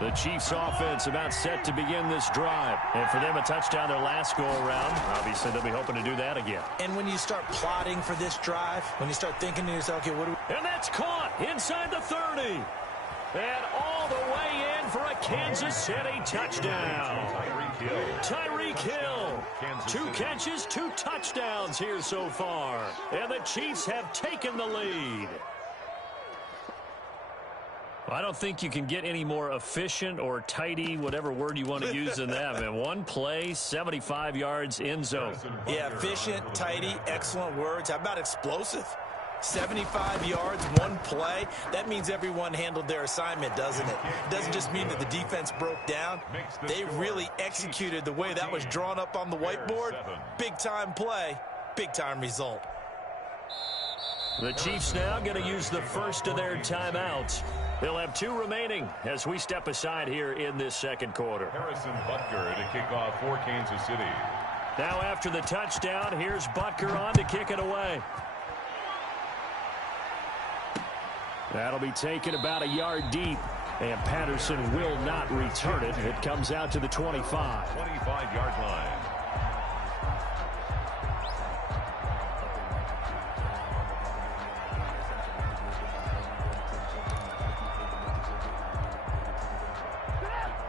The Chiefs offense about set to begin this drive. And for them, a touchdown their last go-around. Obviously, they'll be hoping to do that again. And when you start plotting for this drive, when you start thinking to yourself, okay, what do we... And that's caught inside the 30. And all the way in for a Kansas City touchdown. Tyreek Hill. 2 catches, 2 touchdowns here so far. And the Chiefs have taken the lead. I don't think you can get any more efficient or tidy, whatever word you want to use in that. Man, one play, 75 yards, end zone. Yeah, efficient, tidy, excellent words. How about explosive? 75 yards, one play. That means everyone handled their assignment, doesn't it? It doesn't just mean that the defense broke down. They really executed the way that was drawn up on the whiteboard. Big-time play, big-time result. The Chiefs now going to use the first of their timeouts. They'll have 2 remaining as we step aside here in this second quarter. Harrison Butker to kick off for Kansas City. Now after the touchdown, here's Butker on to kick it away. That'll be taken about a yard deep, and Patterson will not return it. It comes out to the 25. 25-yard line.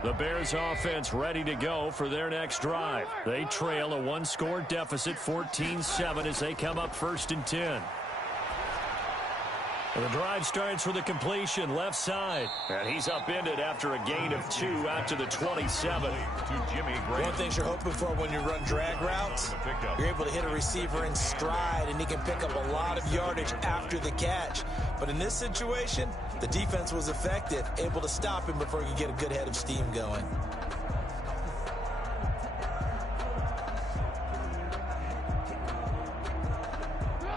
The Bears offense ready to go for their next drive. They trail a 1-score deficit, 14-7, as they come up 1st and 10. And the drive starts with a completion left side. And he's upended after a gain of 2 out to the 27. One thing you're hoping for when you run drag routes, you're able to hit a receiver in stride, and he can pick up a lot of yardage after the catch. But in this situation, the defense was effective, able to stop him before he could get a good head of steam going.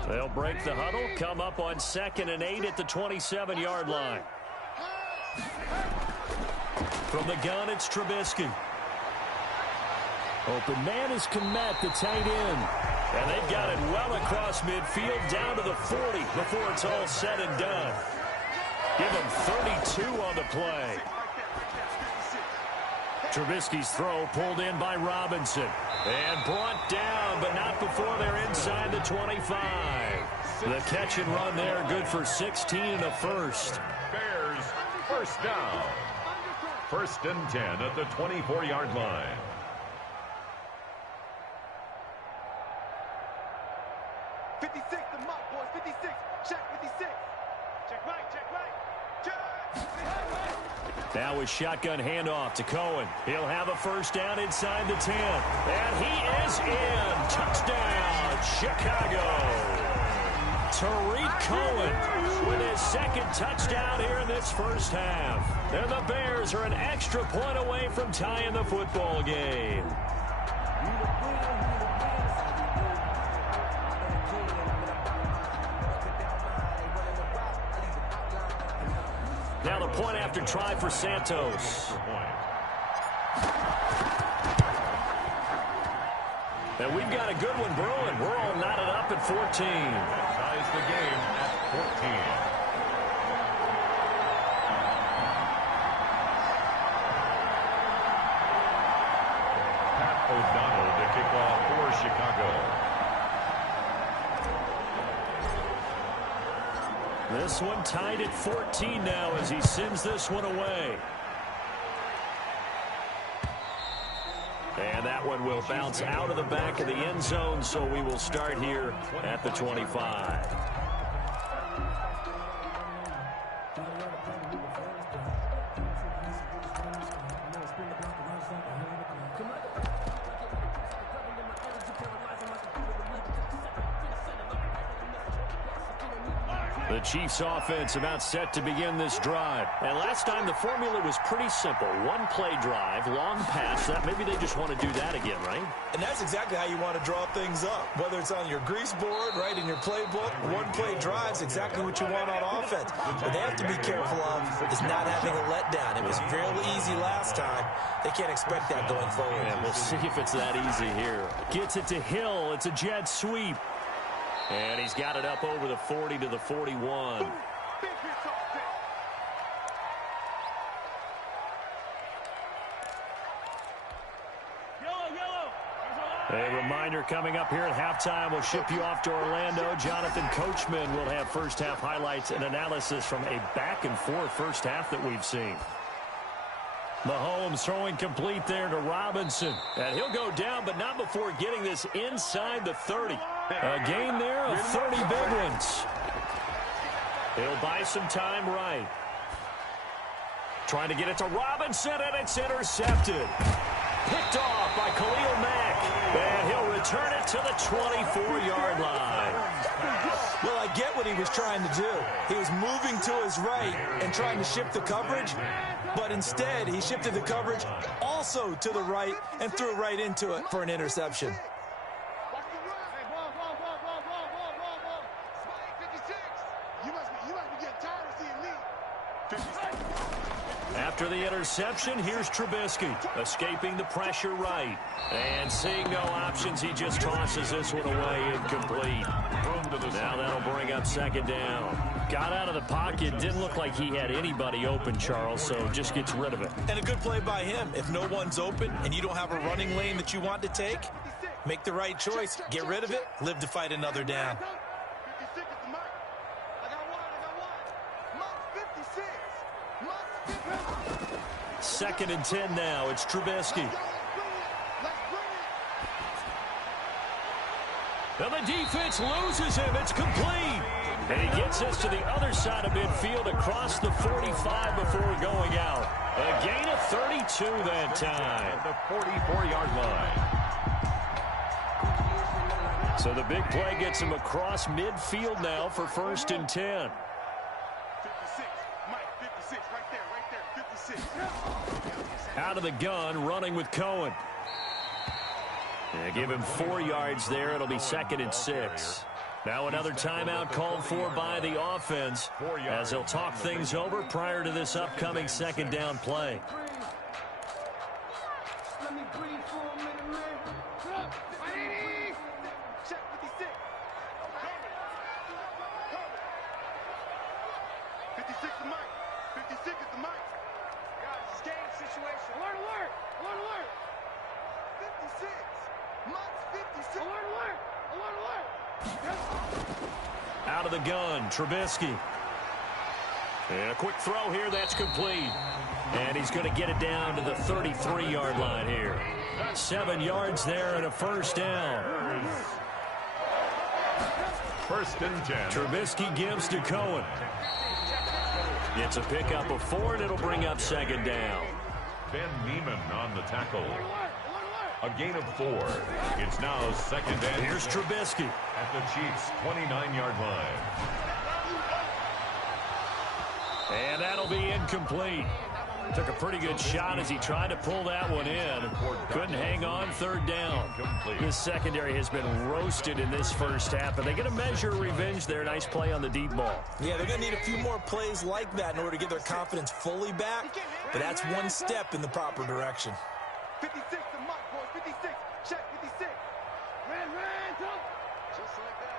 They'll break the huddle, come up on 2nd and 8 at the 27-yard line. From the gun, it's Trubisky. Open man is Kmet, the tight end. And they've got it well across midfield, down to the 40 before it's all said and done. Give him 32 on the play. Trubisky's throw pulled in by Robinson. And brought down, but not before they're inside the 25. The catch and run there, good for 16 and a first. Bears, first down. 1st and 10 at the 24-yard line. Now a shotgun handoff to Cohen. He'll have a first down inside the 10. And he is in. Touchdown, Chicago. Tariq Cohen with his 2nd touchdown here in this first half. And the Bears are an extra point away from tying the football game. Now the point after try for Santos. And we've got a good one brewing. We're all knotted up at 14. Ties the game at 14. Pat O'Donnell to kick off for Chicago. This one tied at 14 now as he sends this one away. And that one will bounce out of the back of the end zone, so we will start here at the 25. The Chiefs offense about set to begin this drive. And last time the formula was pretty simple. One play drive, long pass. That maybe they just want to do that again, right? And that's exactly how you want to draw things up. Whether it's on your grease board, right, in your playbook, one play drive's exactly what you want on offense. What they have to be careful of is not having a letdown. It was fairly easy last time. They can't expect that going forward. And we'll see if it's that easy here. Gets it to Hill. It's a jet sweep. And he's got it up over the 40 to the 41. A reminder coming up here at halftime, we'll ship you off to Orlando. Jonathan Coachman will have first-half highlights and analysis from a back-and-forth first half that we've seen. Mahomes throwing complete there to Robinson. And he'll go down, but not before getting this inside the 30. A gain there of 30 big ones. He'll buy some time right. Trying to get it to Robinson, and it's intercepted. Picked off by Khalil Mack. And he'll return it to the 24-yard line. Well, I get what he was trying to do. He was moving to his right and trying to shift the coverage, but instead he shifted the coverage also to the right and threw right into it for an interception. After the interception, here's Trubisky, escaping the pressure right. And seeing no options, he just tosses this one away incomplete. Now that'll bring up second down. Got out of the pocket, didn't look like he had anybody open, Charles, so just gets rid of it. And a good play by him. If no one's open and you don't have a running lane that you want to take, make the right choice, get rid of it, live to fight another down. Second and 10 now. It's Trubisky. And the defense loses him. It's complete. And he gets us to the other side of midfield across the 45 before going out. A gain of 32 that time. The 44-yard line. So the big play gets him across midfield now for first and 10. 56, Mike, 56, right there, 56. Out of the gun, running with Cohen. Yeah, give him 4 yards there. It'll be second and 6. Now another timeout called for by the offense as they'll talk things over prior to this upcoming second down play. Out of the gun, Trubisky. And a quick throw here, that's complete. And he's going to get it down to the 33-yard line here. 7 yards there and a first down. First and 10. Trubisky gives to Cohen. It's a pickup of 4, and it'll bring up second down. Ben Neiman on the tackle. A gain of 4. It's now second and... Here's Trubisky. At the Chiefs' 29-yard line. And that'll be incomplete. Took a pretty good shot as he tried to pull that one in. Couldn't hang on, third down. His secondary has been roasted in this first half, but they're going to measure revenge there. Nice play on the deep ball. Yeah, they're going to need a few more plays like that in order to get their confidence fully back, but that's one step in the proper direction. 56 to Mike, boys, 56. Check, 56. Ran, just like that.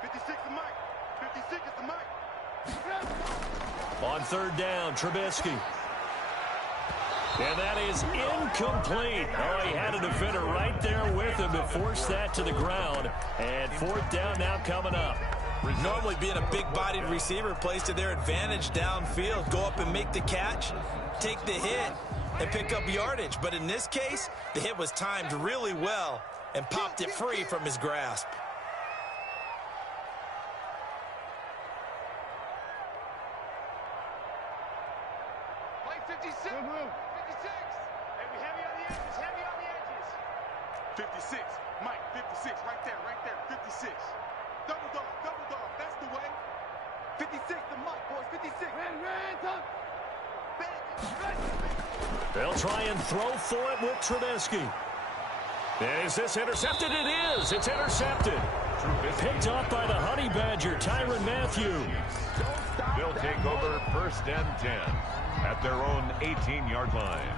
56 to Mike. 56 is to Mike. On third down, Trubisky. And that is incomplete. Oh, he had a defender right there with him to force that to the ground. And fourth down now coming up. Normally being a big-bodied receiver plays to their advantage downfield. Go up and make the catch, take the hit, and pick up yardage. But in this case, the hit was timed really well and popped it free from his grasp. Play 56. 56. Hey, we heavy on the edges, 56. Mike, 56, right there, 56. Double dog, that's the way. 56 to Mike, boys, 56. They'll try and throw for it with Trubisky. Is this intercepted? It is. It's intercepted. Picked up by the Honey Badger, Tyrann Mathieu. They'll take over first and 10 at their own 18-yard line.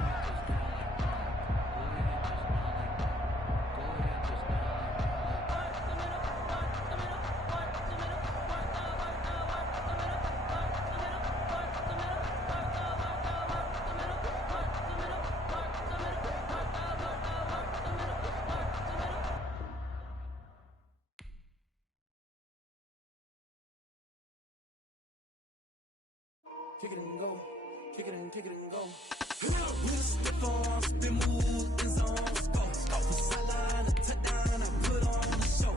kick it and go, kick it and go. With a stiff arm, spin move, in zones, go. From sideline to touchdown, I put on the show.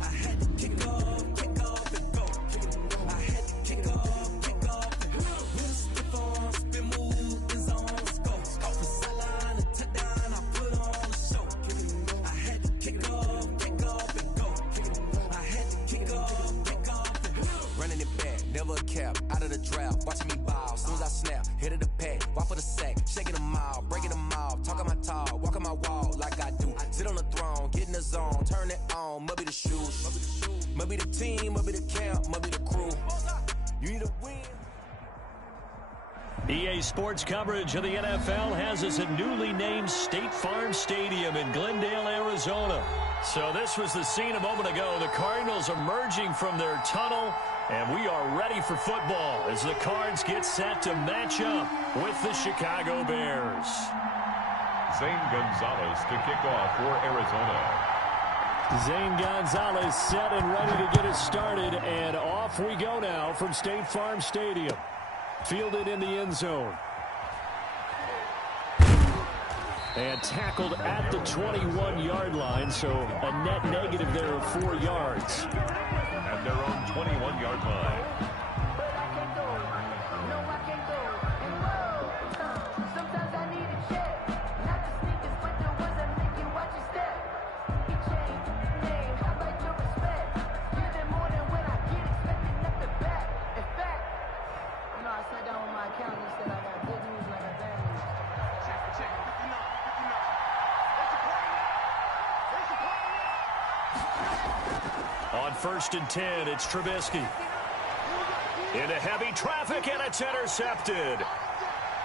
I had to kick off and go. I had to kick off and go. With a stiff arm, spin move, in zones, go. From sideline to touchdown, I put on the show. I had to kick off and go. I had to kick off and go. Running it back, never a cap, out of the draft, watching me ball. Soon as I snap, hit of the pack, walk for the sack, shaking them all, breaking them off, talking my talk, walking my wall like I do. Sit on the throne, get in the zone, turn it on, must be the shoes, must be the team, must be the camp, must be the crew. You need a win. EA Sports coverage of the NFL has us at newly named State Farm Stadium in Glendale, Arizona. So this was the scene a moment ago. The Cardinals emerging from their tunnel, and we are ready for football as the Cards get set to match up with the Chicago Bears. Zane Gonzalez to kick off for Arizona. Zane Gonzalez set and ready to get us started, and off we go now from State Farm Stadium. Fielded in the end zone. And tackled at the 21-yard line, so a net negative there of 4 yards. At their own 21-yard line. On 1st and 10, it's Trubisky. Into heavy traffic, and it's intercepted.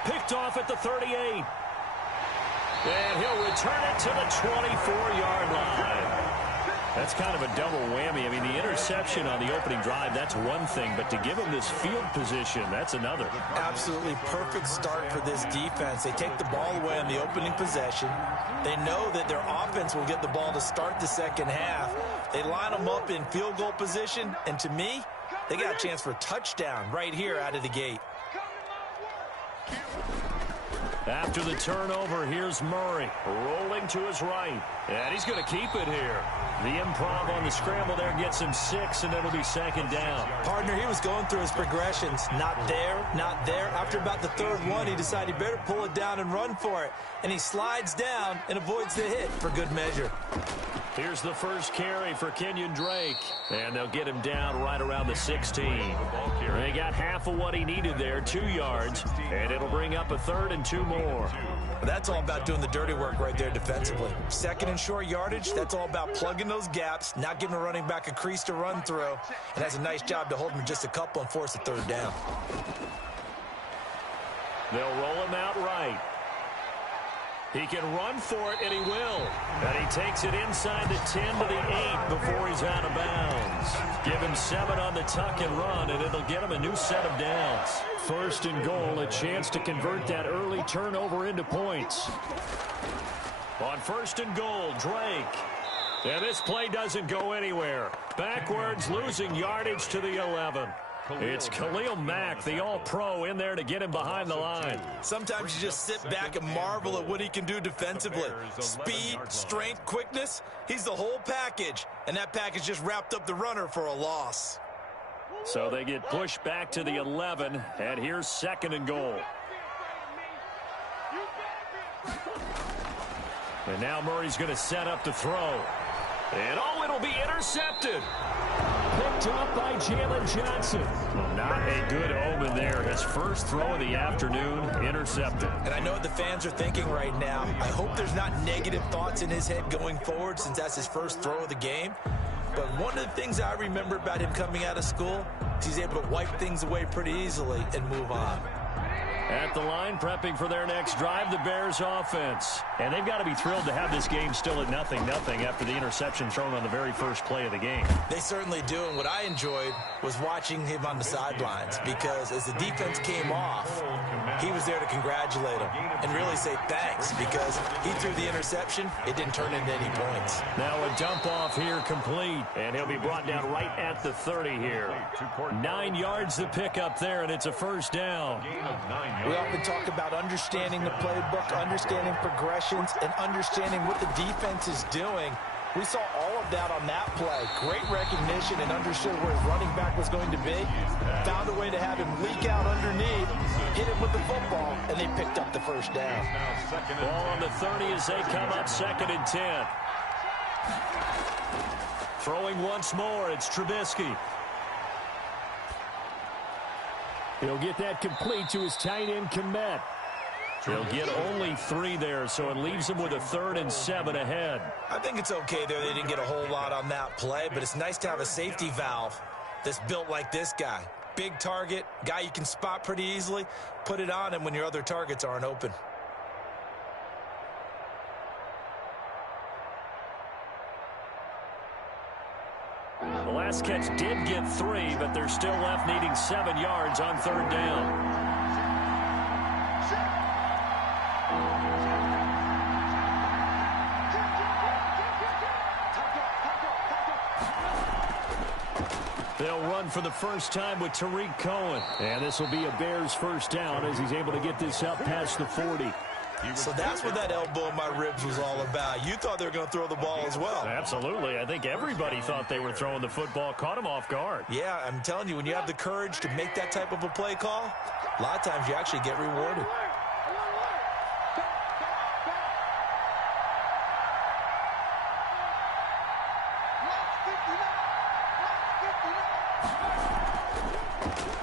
Picked off at the 38. And he'll return it to the 24-yard line. That's kind of a double whammy. I mean, the interception on the opening drive, that's one thing, but to give him this field position, that's another. Absolutely perfect start for this defense. They take the ball away on the opening possession. They know that their offense will get the ball to start the second half. They line them up in field goal position, and to me, they got a chance for a touchdown right here out of the gate. After the turnover, here's Murray rolling to his right, and he's going to keep it here. The improv on the scramble there gets him 6, and it'll be second down. Partner, he was going through his progressions. Not there, not there. After about the third one, he decided he better pull it down and run for it. And he slides down and avoids the hit for good measure. Here's the first carry for Kenyon Drake, and they'll get him down right around the 16. They got half of what he needed there, 2 yards, and it'll bring up a 3rd and 2 more. That's all about doing the dirty work right there defensively. Second and short yardage, that's all about plugging those gaps, not giving a running back a crease to run through, and has a nice job to hold him just a couple and force a 3rd down. They'll roll him out right. He can run for it, and he will. And he takes it inside the 10 to the 8 before he's out of bounds. Give him 7 on the tuck and run, and it'll get him a new set of downs. 1st and goal, a chance to convert that early turnover into points. On 1st and goal, Drake. And this play doesn't go anywhere. Backwards, losing yardage to the 11. It's Khalil Mack, the all-pro, in there to get him behind the line. Sometimes you just sit back and marvel at what he can do defensively. Speed, strength, quickness, he's the whole package. And that package just wrapped up the runner for a loss. So they get pushed back to the 11, and here's 2nd and goal. And now Murray's going to set up to throw. And it'll be intercepted. Picked up by Jalen Johnson. Not a good omen there. His first throw of the afternoon, intercepted. And I know what the fans are thinking right now. I hope there's not negative thoughts in his head going forward since that's his first throw of the game. But one of the things I remember about him coming out of school is he's able to wipe things away pretty easily and move on. At the line, prepping for their next drive, the Bears offense. And they've got to be thrilled to have this game still at 0-0 after the interception thrown on the very first play of the game. They certainly do, and what I enjoyed was watching him on the sidelines, because as the defense came off, he was there to congratulate him and really say thanks, because he threw the interception. It didn't turn into any points. Now a dump off here complete, and he'll be brought down right at the 30 here. 9 yards to pick up there, and it's a first down. We often talk about understanding the playbook, understanding progressions, and understanding what the defense is doing. We saw all of that on that play. Great recognition and understood where his running back was going to be. Found a way to have him leak out underneath, hit him with the football, and they picked up the first down. Ball on the 30 as they come up 2nd and 10. Throwing once more, it's Trubisky. He'll get that complete to his tight end, Kmet. He'll get only 3 there, so it leaves him with a 3rd and 7 ahead. I think it's okay there. They didn't get a whole lot on that play, but it's nice to have a safety valve that's built like this guy. Big target, guy you can spot pretty easily. Put it on him when your other targets aren't open. The last catch did get 3, but they're still left needing 7 yards on 3rd down. They'll run for the first time with Tariq Cohen. And this will be a Bears first down as he's able to get this up past the 40. So that's what that elbow in my ribs was all about. You thought they were going to throw the ball as well. Absolutely. I think everybody thought they were throwing the football. Caught him off guard. Yeah, I'm telling you, when you have the courage to make that type of a play call, a lot of times you actually get rewarded.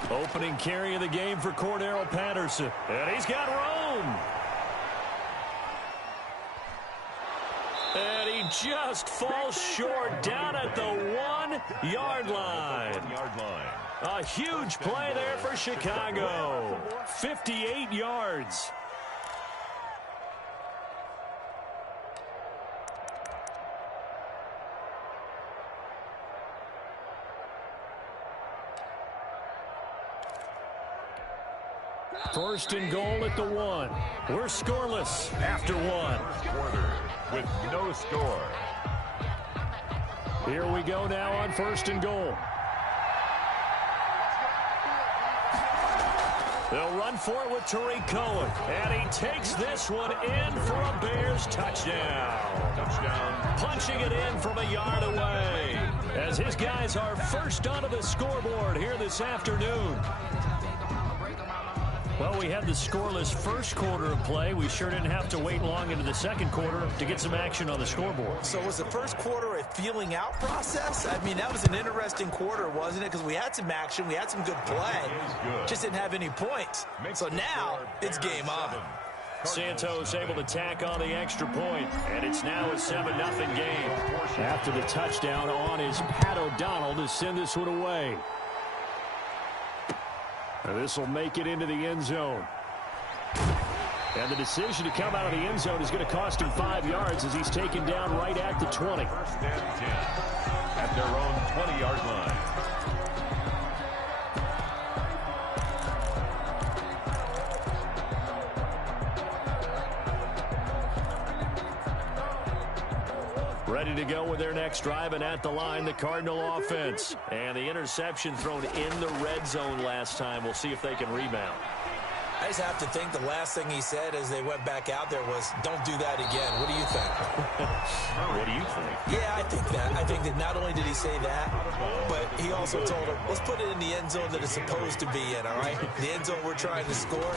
Opening carry of the game for Cordero Patterson. And he's got room. And he just falls short down at the 1-yard line. A huge play there for Chicago. 58 yards. First and goal at the 1. We're scoreless after 1. Quarter with no score. Here we go now on 1st and goal. They'll run for it with Tariq Cohen. And he takes this one in for a Bears touchdown. Punching it in from a yard away. As his guys are first onto the scoreboard here this afternoon. Well, we had the scoreless first quarter of play. We sure didn't have to wait long into the second quarter to get some action on the scoreboard. So was the first quarter a feeling out process? I mean, that was an interesting quarter, wasn't it? Because we had some action, we had some good play. Just didn't have any points. So now it's game on. Santos able to tack on the extra point, and it's now a 7-0 game. After the touchdown on is Pat O'Donnell to send this one away. And this will make it into the end zone. And the decision to come out of the end zone is going to cost him 5 yards as he's taken down right at the 20. First and 10 at their own 20-yard line. Ready to go with their next drive, and at the line, the Cardinal offense. And the interception thrown in the red zone last time. We'll see if they can rebound. I just have to think the last thing he said as they went back out there was, don't do that again. What do you think? What do you think? Yeah, I think that. I think that not only did he say that, but he also told him, let's put it in the end zone that it's supposed to be in, all right? The end zone we're trying to score.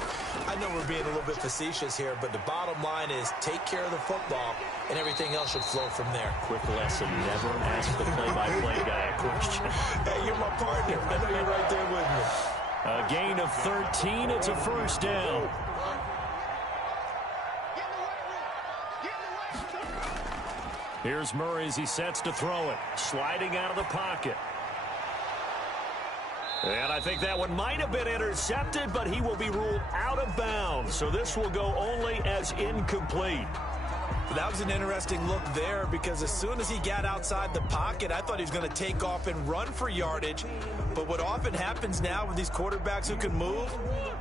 I know we're being a little bit facetious here, but the bottom line is take care of the football, and everything else should flow from there. Quick lesson, never ask the play-by-play guy a question. Hey, you're my partner. I know you're right there with me. A gain of 13. It's a first down. Here's Murray as he sets to throw it. Sliding out of the pocket. And I think that one might have been intercepted, but he will be ruled out of bounds. So this will go only as incomplete. That was an interesting look there because as soon as he got outside the pocket, I thought he was going to take off and run for yardage. But what often happens now with these quarterbacks who can move,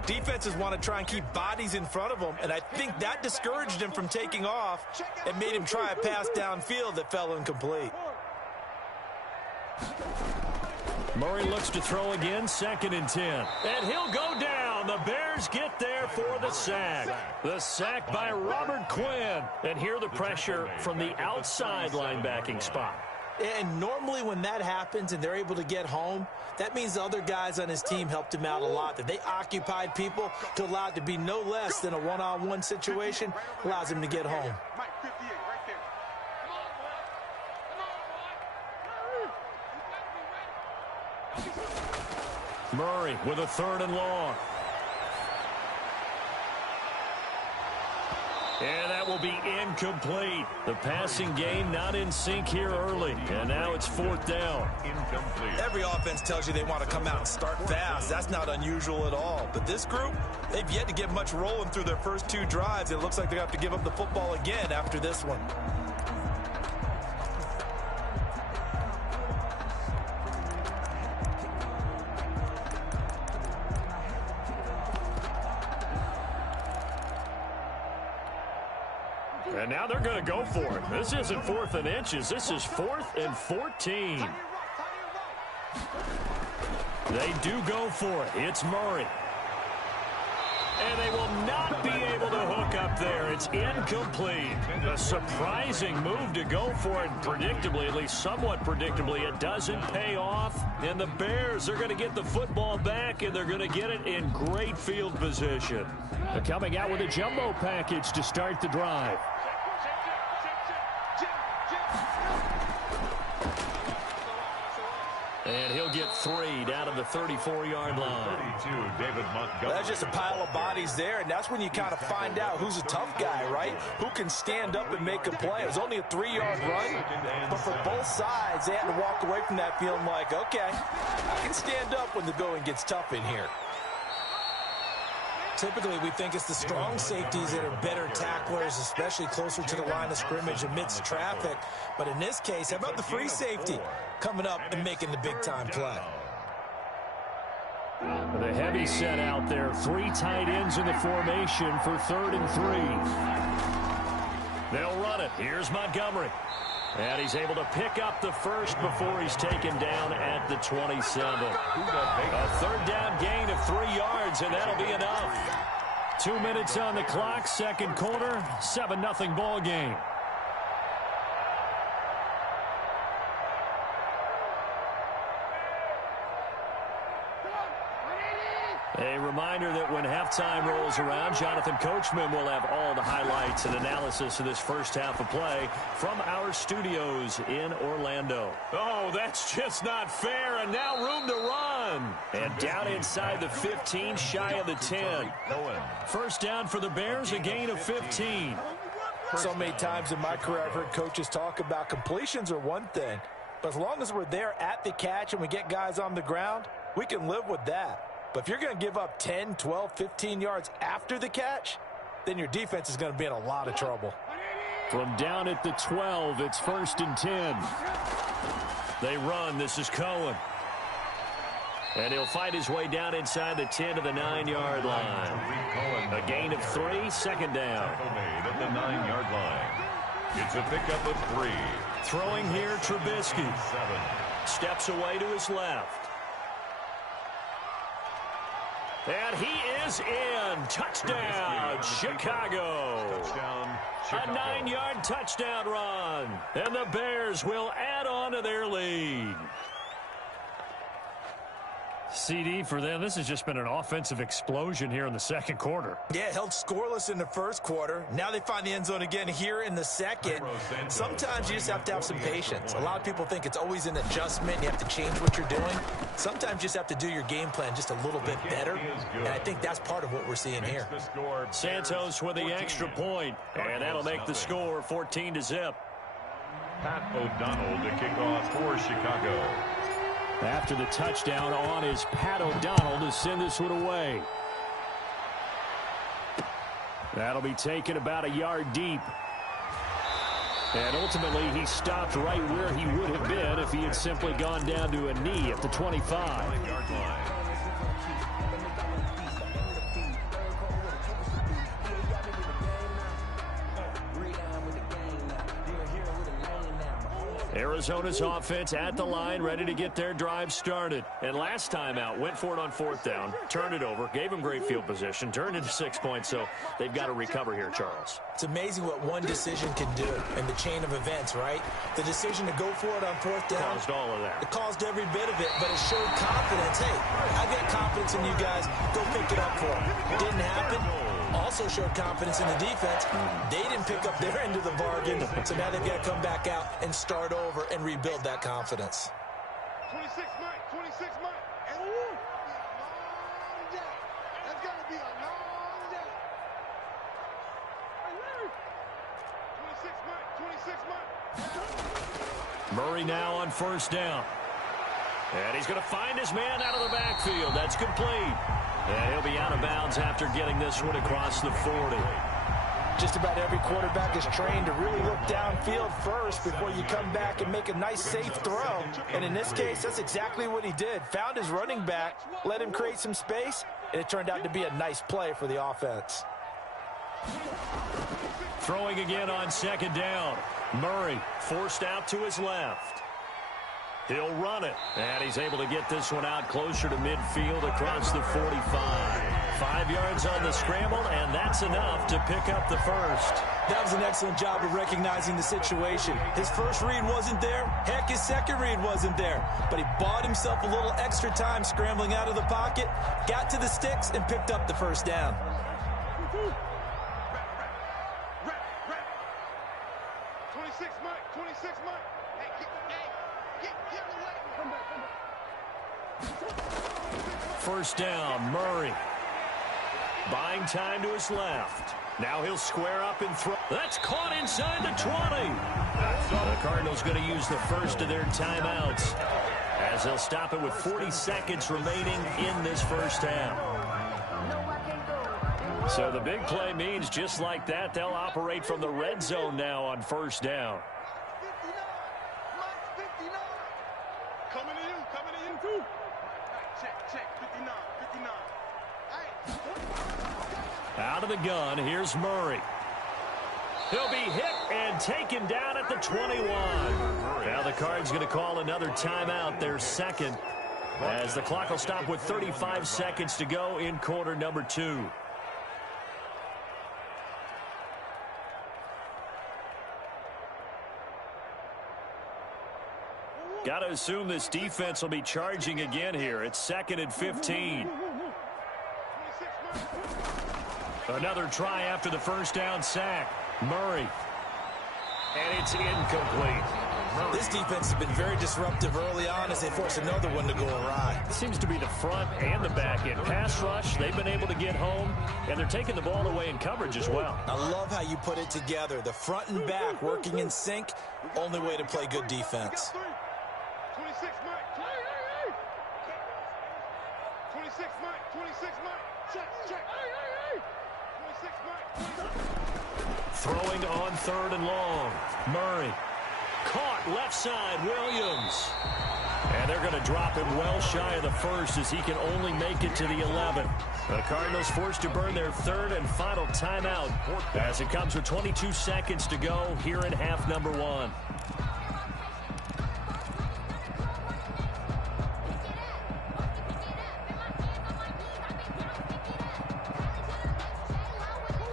defenses want to try and keep bodies in front of them. And I think that discouraged him from taking off and made him try a pass downfield that fell incomplete. Murray looks to throw again, 2nd and 10. And he'll go down. The Bears get there for the sack. The sack by Robert Quinn. And here the pressure from the outside linebacking spot. And normally when that happens and they're able to get home, that means the other guys on his team helped him out a lot. That they occupied people to allow it to be no less than a one-on-one situation, allows him to get home. Murray with a 3rd and long. And that will be incomplete. The passing game not in sync here early. And now it's 4th down. Incomplete. Every offense tells you they want to come out and start fast. That's not unusual at all. But this group, they've yet to get much rolling through their first 2 drives. It looks like they have to give up the football again after this one. And now they're going to go for it. This isn't 4th and inches. This is 4th and 14. They do go for it. It's Murray. And they will not be able to hook up there. It's incomplete. A surprising move to go for it. Predictably, at least somewhat predictably, it doesn't pay off. And the Bears are going to get the football back, and they're going to get it in great field position. They're coming out with a jumbo package to start the drive. And he'll get 3 down to the 34-yard line. 32, David Montgomery. That's just a pile of bodies there, and that's when you kind of find out who's a tough guy, right? Who can stand up and make a play. It was only a 3-yard run, but for both sides, they had to walk away from that feeling like, okay, I can stand up when the going gets tough in here. Typically, we think it's the strong safeties that are better tacklers, especially closer to the line of scrimmage amidst traffic. But in this case, how about the free safety coming up and making the big-time play? The heavy set out there. 3 tight ends in the formation for 3rd and 3. They'll run it. Here's Montgomery. And he's able to pick up the first before he's taken down at the 27. A 3rd down gain of 3 yards, and that'll be enough. 2 minutes on the clock, 2nd quarter, 7-0 ball game. A reminder that when halftime rolls around, Jonathan Coachman will have all the highlights and analysis of this first half of play from our studios in Orlando. Oh, that's just not fair, and now room to run. And down inside the 15, shy of the 10. 1st down for the Bears, a gain of 15. So many times in my career I've heard coaches talk about completions are one thing, but as long as we're there at the catch and we get guys on the ground, we can live with that. But if you're going to give up 10, 12, 15 yards after the catch, then your defense is going to be in a lot of trouble. From down at the 12, it's 1st and 10. They run. This is Cohen. And he'll fight his way down inside the 10 to the 9-yard line. A gain of 3, 2nd down. At the 9-yard line. It's a pickup of 3. Throwing here, Trubisky. 7. Steps away to his left. And he is in. Touchdown, Chicago. Touchdown, A Chicago. 9-yard touchdown run. And the Bears will add on to their lead. CD for them. This has just been an offensive explosion here in the 2nd quarter. Yeah, held scoreless in the 1st quarter. Now they find the end zone again here in the 2nd. Sometimes you just have to have some patience. A lot of people think it's always an adjustment. You have to change what you're doing. Sometimes you just have to do your game plan just a little bit better. And I think that's part of what we're seeing here. Santos with the extra point, and that'll make the score 14-0. Pat O'Donnell to kick off for Chicago. After the touchdown on is Pat O'Donnell to send this one away. That'll be taken about a yard deep. And ultimately, he stopped right where he would have been if he had simply gone down to a knee at the 25-yard line. Arizona's offense at the line, ready to get their drive started. And last time out, went for it on fourth down, turned it over, gave them great field position, turned into 6 points, so they've got to recover here, Charles. It's amazing what one decision can do in the chain of events, right? The decision to go for it on fourth down. Caused all of that. It caused every bit of it, but it showed confidence. Hey, I've got confidence in you guys. Go pick it up for them. Didn't happen. Also showed confidence in the defense. They didn't pick up their end of the bargain, so now they've got to come back out and start over and rebuild that confidence. 26 Mike, 26 Mike. And woo, long day. That's going to be a long day. 26 Mike, 26 Mike. Murray now on first down. And he's going to find his man out of the backfield. That's complete. And he'll be out of bounds after getting this one across the 40. Just about every quarterback is trained to really look downfield first before you come back and make a nice, safe throw. And in this case, that's exactly what he did. Found his running back, let him create some space, and it turned out to be a nice play for the offense. Throwing again on second down. Murray forced out to his left. He'll run it, and he's able to get this one out closer to midfield across the 45. 5 yards on the scramble, and that's enough to pick up the first. That was an excellent job of recognizing the situation. His first read wasn't there. Heck, his second read wasn't there. But he bought himself a little extra time scrambling out of the pocket, got to the sticks, and picked up the first down. 26 Mike, 26 Mike. Hey, get away. Come back. First down, Murray. Buying time to his left. Now he'll square up and throw. That's caught inside the 20. The Cardinals going to use the first of their timeouts as they'll stop it with 40 seconds remaining in this first half. So the big play means just like that, they'll operate from the red zone now on first down. 59. Mike 59. Coming to you too. Check, 59, 59. Hey. Out of the gun, here's Murray. He'll be hit and taken down at the 21. Now the Cards going to call another timeout, their second, as the clock will stop with 35 seconds to go in quarter number 2. Got to assume this defense will be charging again here. It's 2nd and 15. Another try after the first down sack. Murray. And it's incomplete. This defense has been very disruptive early on as they force another one to go awry. It seems to be the front and the back end. Pass rush, they've been able to get home, and they're taking the ball away in coverage as well. I love how you put it together. The front and back working in sync, only way to play good defense. 26 Mike. 26 Mike. 26 Mike. Check. 26 Mike. Throwing on 3rd and long. Murray. Caught left side, Williams. And they're going to drop him well shy of the first as he can only make it to the 11. The Cardinals forced to burn their 3rd and final timeout as it comes with 22 seconds to go here in half number 1.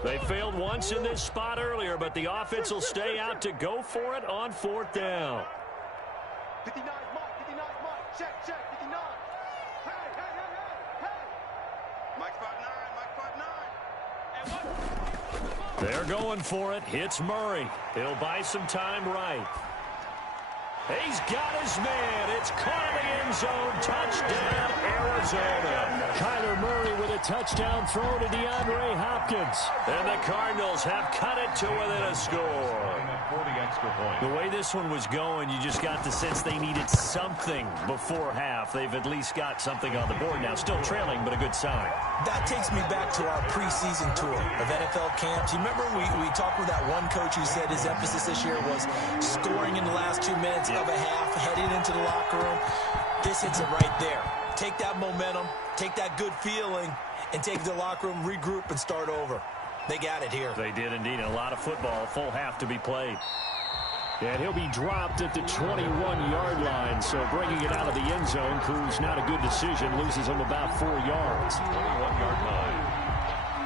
They failed once in this spot earlier, but the offense will stay out to go for it on 4th down. 59 Mike. Check. 59. Hey. Mike 5'9". They're going for it. Hits Murray. He'll buy some time right. He's got his man. It's caught in the end zone. Touchdown, Arizona. Kyler Murray with a touchdown throw to DeAndre Hopkins. And the Cardinals have cut it to within a score. for the extra point. The way this one was going, you just got the sense they needed something before half. They've at least got something on the board now. Still trailing, but a good sign. That takes me back to our preseason tour of NFL camps. You remember we talked with that one coach who said his emphasis this year was scoring in the last 2 minutes of a half, heading into the locker room. This hits it right there. Take that momentum, take that good feeling, and take it to the locker room, regroup, and start over. They got it here. They did indeed. A lot of football, full half to be played. And he'll be dropped at the 21-yard line, so bringing it out of the end zone proves not a good decision. Loses him about 4 yards. 21-yard line.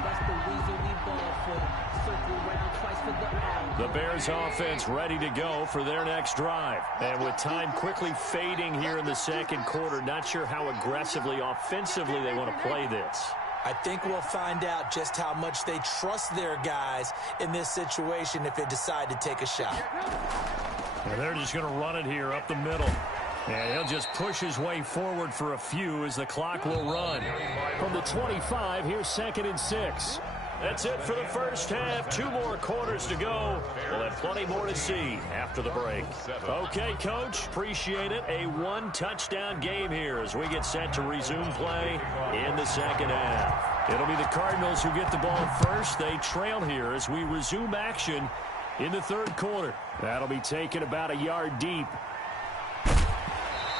That's the reason we ball for. Circle round twice for the out. The Bears offense ready to go for their next drive. And with time quickly fading here in the second quarter, not sure how aggressively, offensively they want to play this. I think we'll find out just how much they trust their guys in this situation if they decide to take a shot. And they're just going to run it here up the middle. And he'll just push his way forward for a few as the clock will run. From the 25, here's 2nd and 6. That's it for the first half. 2 more quarters to go. We'll have plenty more to see after the break. Okay, Coach, appreciate it. A 1-touchdown game here as we get set to resume play in the second half. It'll be the Cardinals who get the ball first. They trail here as we resume action in the third quarter. That'll be taken about a yard deep.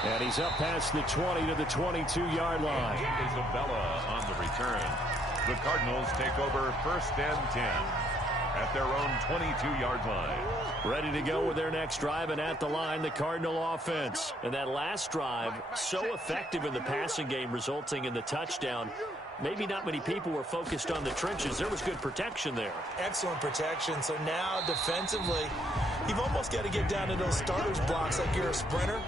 And he's up past the 20 to the 22-yard line. Isabella on the return. The Cardinals take over 1st and 10 at their own 22-yard line. Ready to go with their next drive, and at the line, the Cardinal offense. And that last drive, so effective in the passing game, resulting in the touchdown. Maybe not many people were focused on the trenches. There was good protection there. Excellent protection. So now defensively, you've almost got to get down to those starters blocks like you're a sprinter.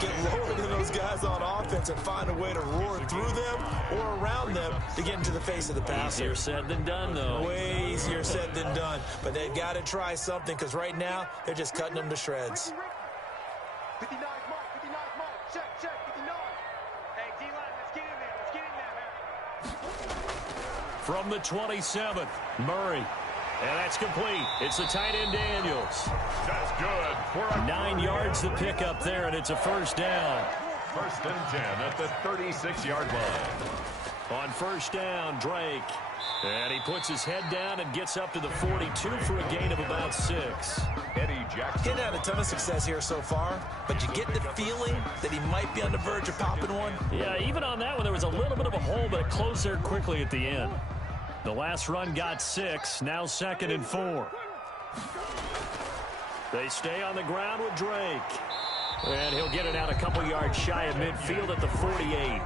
Get lower than those guys on offense and find a way to roar through them or around them to get into the face of the passer. Easier said than done, though. Way easier said than done. But they've got to try something because right now they're just cutting them to shreds. 59 Mike, 59 Mike, check, 59. Hey, D-line, let's get in there, From the 27th, Murray. And that's complete. It's the tight end Daniels. That's good. For a 9 yards to pick up there, and it's a first down. 1st and 10 at the 36-yard line. On first down, Drake. And he puts his head down and gets up to the 42 for a gain of about 6. Eddie Jackson. He's had a ton of success here so far, but you get the feeling that he might be on the verge of popping one. Yeah, even on that one, there was a little bit of a hole, but it closed there quickly at the end. The last run got 6, now 2nd and 4. They stay on the ground with Drake. And he'll get it out a couple yards shy of midfield at the 48.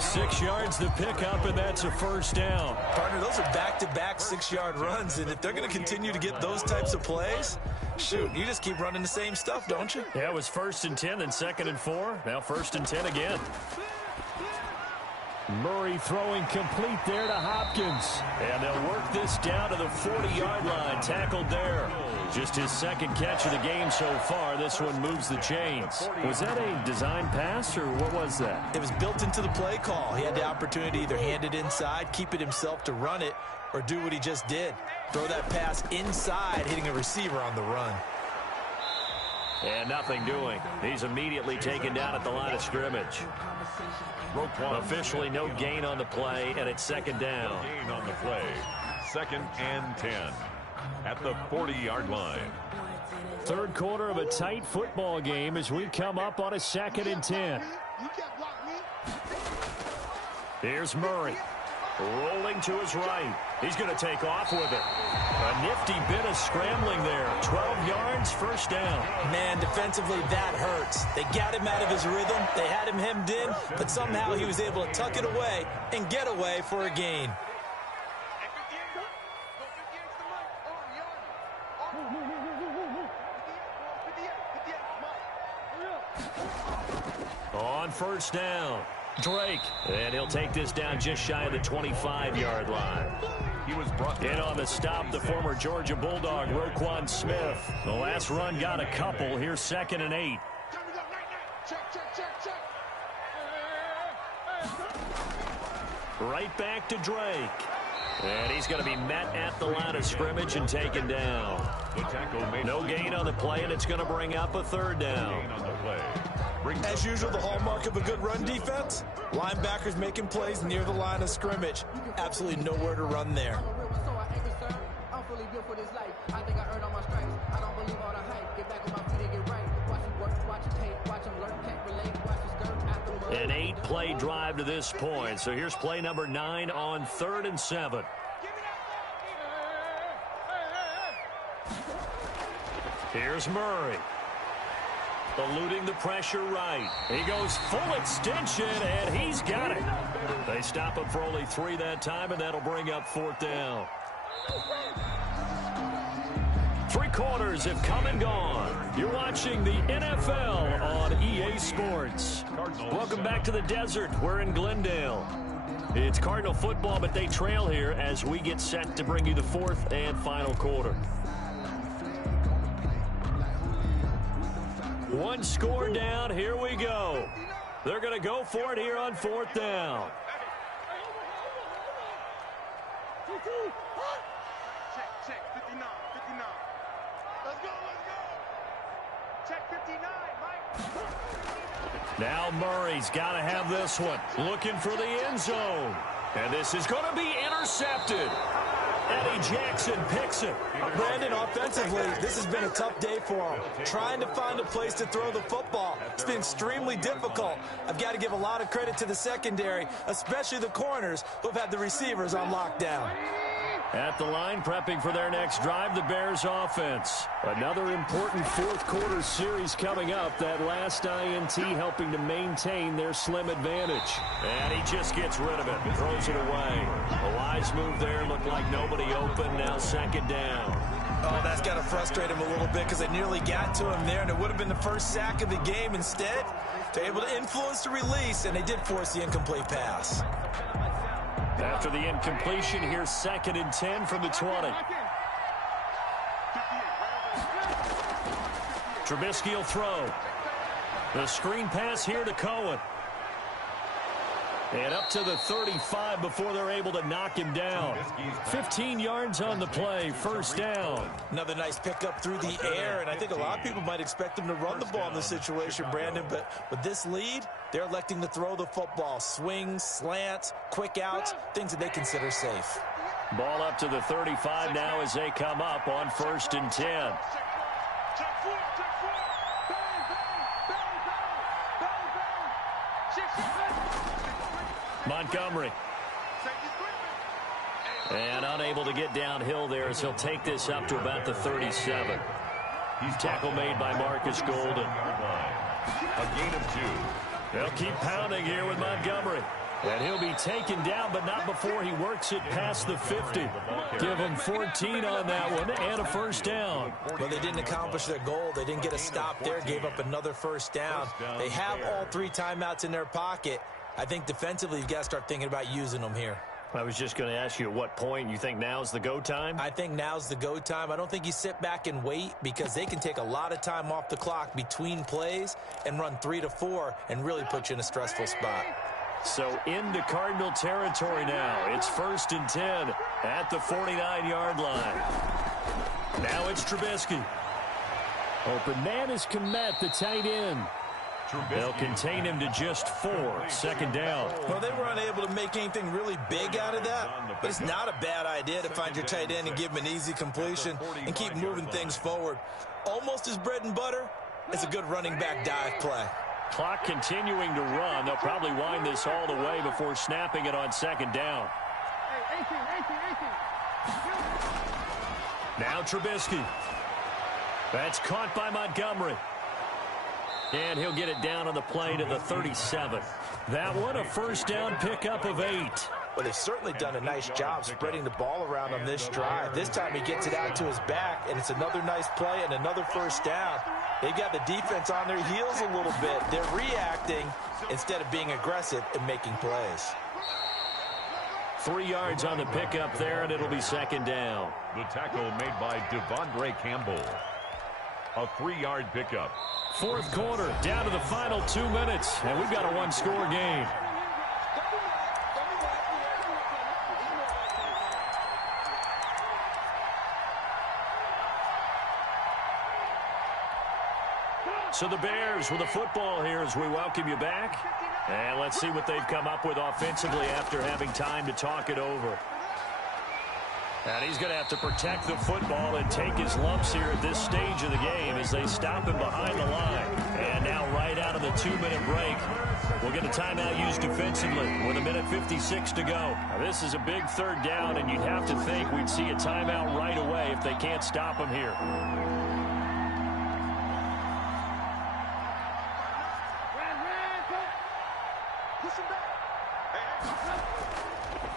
6 yards to pick up, and that's a first down. Partner, those are back-to-back 6-yard runs, and if they're going to continue to get those types of plays, shoot, you just keep running the same stuff, don't you? Yeah, it was 1st and 10, then 2nd and 4. Now 1st and 10 again. Murray throwing complete there to Hopkins. And they'll work this down to the 40-yard line. Tackled there. Just his 2nd catch of the game so far. This one moves the chains. Was that a design pass, or what was that? It was built into the play call. He had the opportunity to either hand it inside, keep it himself to run it, or do what he just did. Throw that pass inside, hitting a receiver on the run. And nothing doing. He's immediately taken down at the line of scrimmage. Officially no gain on the play, and it's 2nd down. Gain on the play. 2nd and 10 at the 40-yard line. Third quarter of a tight football game as we come up on a 2nd and 10. Here's Murray. Rolling to his right. He's going to take off with it. A nifty bit of scrambling there. 12 yards, first down. Man, defensively, that hurts. They got him out of his rhythm. They had him hemmed in, but somehow he was able to tuck it away and get away for a gain. On first down, Drake. And he'll take this down just shy of the 25-yard line. He was brought in on the stop, the former Georgia Bulldog, Roquan Smith. The last run got a couple. Here's 2nd and 8. Right back to Drake. And he's going to be met at the line of scrimmage and taken down. No gain on the play, and it's going to bring up a third down. As usual, the hallmark of a good run defense, linebackers making plays near the line of scrimmage. Absolutely nowhere to run there. An 8-play drive to this point. So here's play number 9 on 3rd and 7. Here's Murray. Eluding the pressure right. He goes full extension, and he's got it. They stop him for only 3 that time, and that'll bring up 4th down. 3 quarters have come and gone. You're watching the NFL on EA Sports. Welcome back to the desert. We're in Glendale. It's Cardinal football, but they trail here as we get set to bring you the 4th and final quarter. 1 score down. Here we go. They're going to go for it here on 4th down. Check, 59, 59. Let's go. Check 59, Mike. Now Murray's got to have this one. Looking for the end zone. And this is going to be intercepted. Eddie Jackson picks it. Brandon, offensively, this has been a tough day for him. Trying to find a place to throw the football. It's been extremely difficult. I've got to give a lot of credit to the secondary, especially the corners who've had the receivers on lockdown. At the line, prepping for their next drive, the Bears offense. Another important 4th quarter series coming up. That last INT helping to maintain their slim advantage. And he just gets rid of it. Throws it away. A wise move there. Looked like nobody open. Now 2nd down. Oh, that's got to frustrate him a little bit because they nearly got to him there, and it would have been the first sack of the game. Instead, they're able to influence the release, and they did force the incomplete pass. After the incompletion, here's 2nd and 10 from the 20. Trubisky will throw. The screen pass here to Cohen. And up to the 35 before they're able to knock him down. 15 yards on the play, 1st down. Another nice pickup through the air, and I think a lot of people might expect them to run the ball in this situation, Brandon, but with this lead, they're electing to throw the football. Swings, slants, quick outs, things that they consider safe. Ball up to the 35 now as they come up on 1st and 10. Montgomery. And unable to get downhill there as he'll take this up to about the 37. Tackle made by Marcus Golden. A gain of 2. They'll keep pounding here with Montgomery. And he'll be taken down, but not before he works it past the 50. Give him 14 on that one and a 1st down. Well, they didn't accomplish their goal. They didn't get a stop there, gave up another 1st down. They have all 3 timeouts in their pocket. I think defensively, you've got to start thinking about using them here. I was just going to ask you at what point you think now's the go time? I think now's the go time. I don't think you sit back and wait because they can take a lot of time off the clock between plays and run 3 to 4 and really put you in a stressful spot. So into Cardinal territory now. It's 1st and 10 at the 49-yard line. Now it's Trubisky. Open man is Kmet, the tight end. They'll contain him to just 4. 2nd down. Well, they were unable to make anything really big out of that, but it's not a bad idea to find your tight end and give him an easy completion and keep moving things forward. Almost as bread and butter as a good running back dive play. Clock continuing to run. They'll probably wind this all the way before snapping it on 2nd down. Now Trubisky. That's caught by Montgomery. And he'll get it down on the play to the 37. That one, a 1st down pickup of 8. Well, they've certainly done a nice job spreading the ball around on this drive. This time he gets it out to his back, and it's another nice play and another 1st down. They've got the defense on their heels a little bit. They're reacting instead of being aggressive and making plays. 3 yards on the pickup there, and it'll be 2nd down. The tackle made by Devondre Campbell. A 3-yard pickup. 4th quarter, down to the final 2 minutes, and we've got a 1-score game. So the Bears with the football here as we welcome you back. And let's see what they've come up with offensively after having time to talk it over. And he's going to have to protect the football and take his lumps here at this stage of the game as they stop him behind the line. And now right out of the 2-minute break, we'll get a timeout used defensively with 1:56 to go. Now, this is a big third down, and you'd have to think we'd see a timeout right away if they can't stop him here.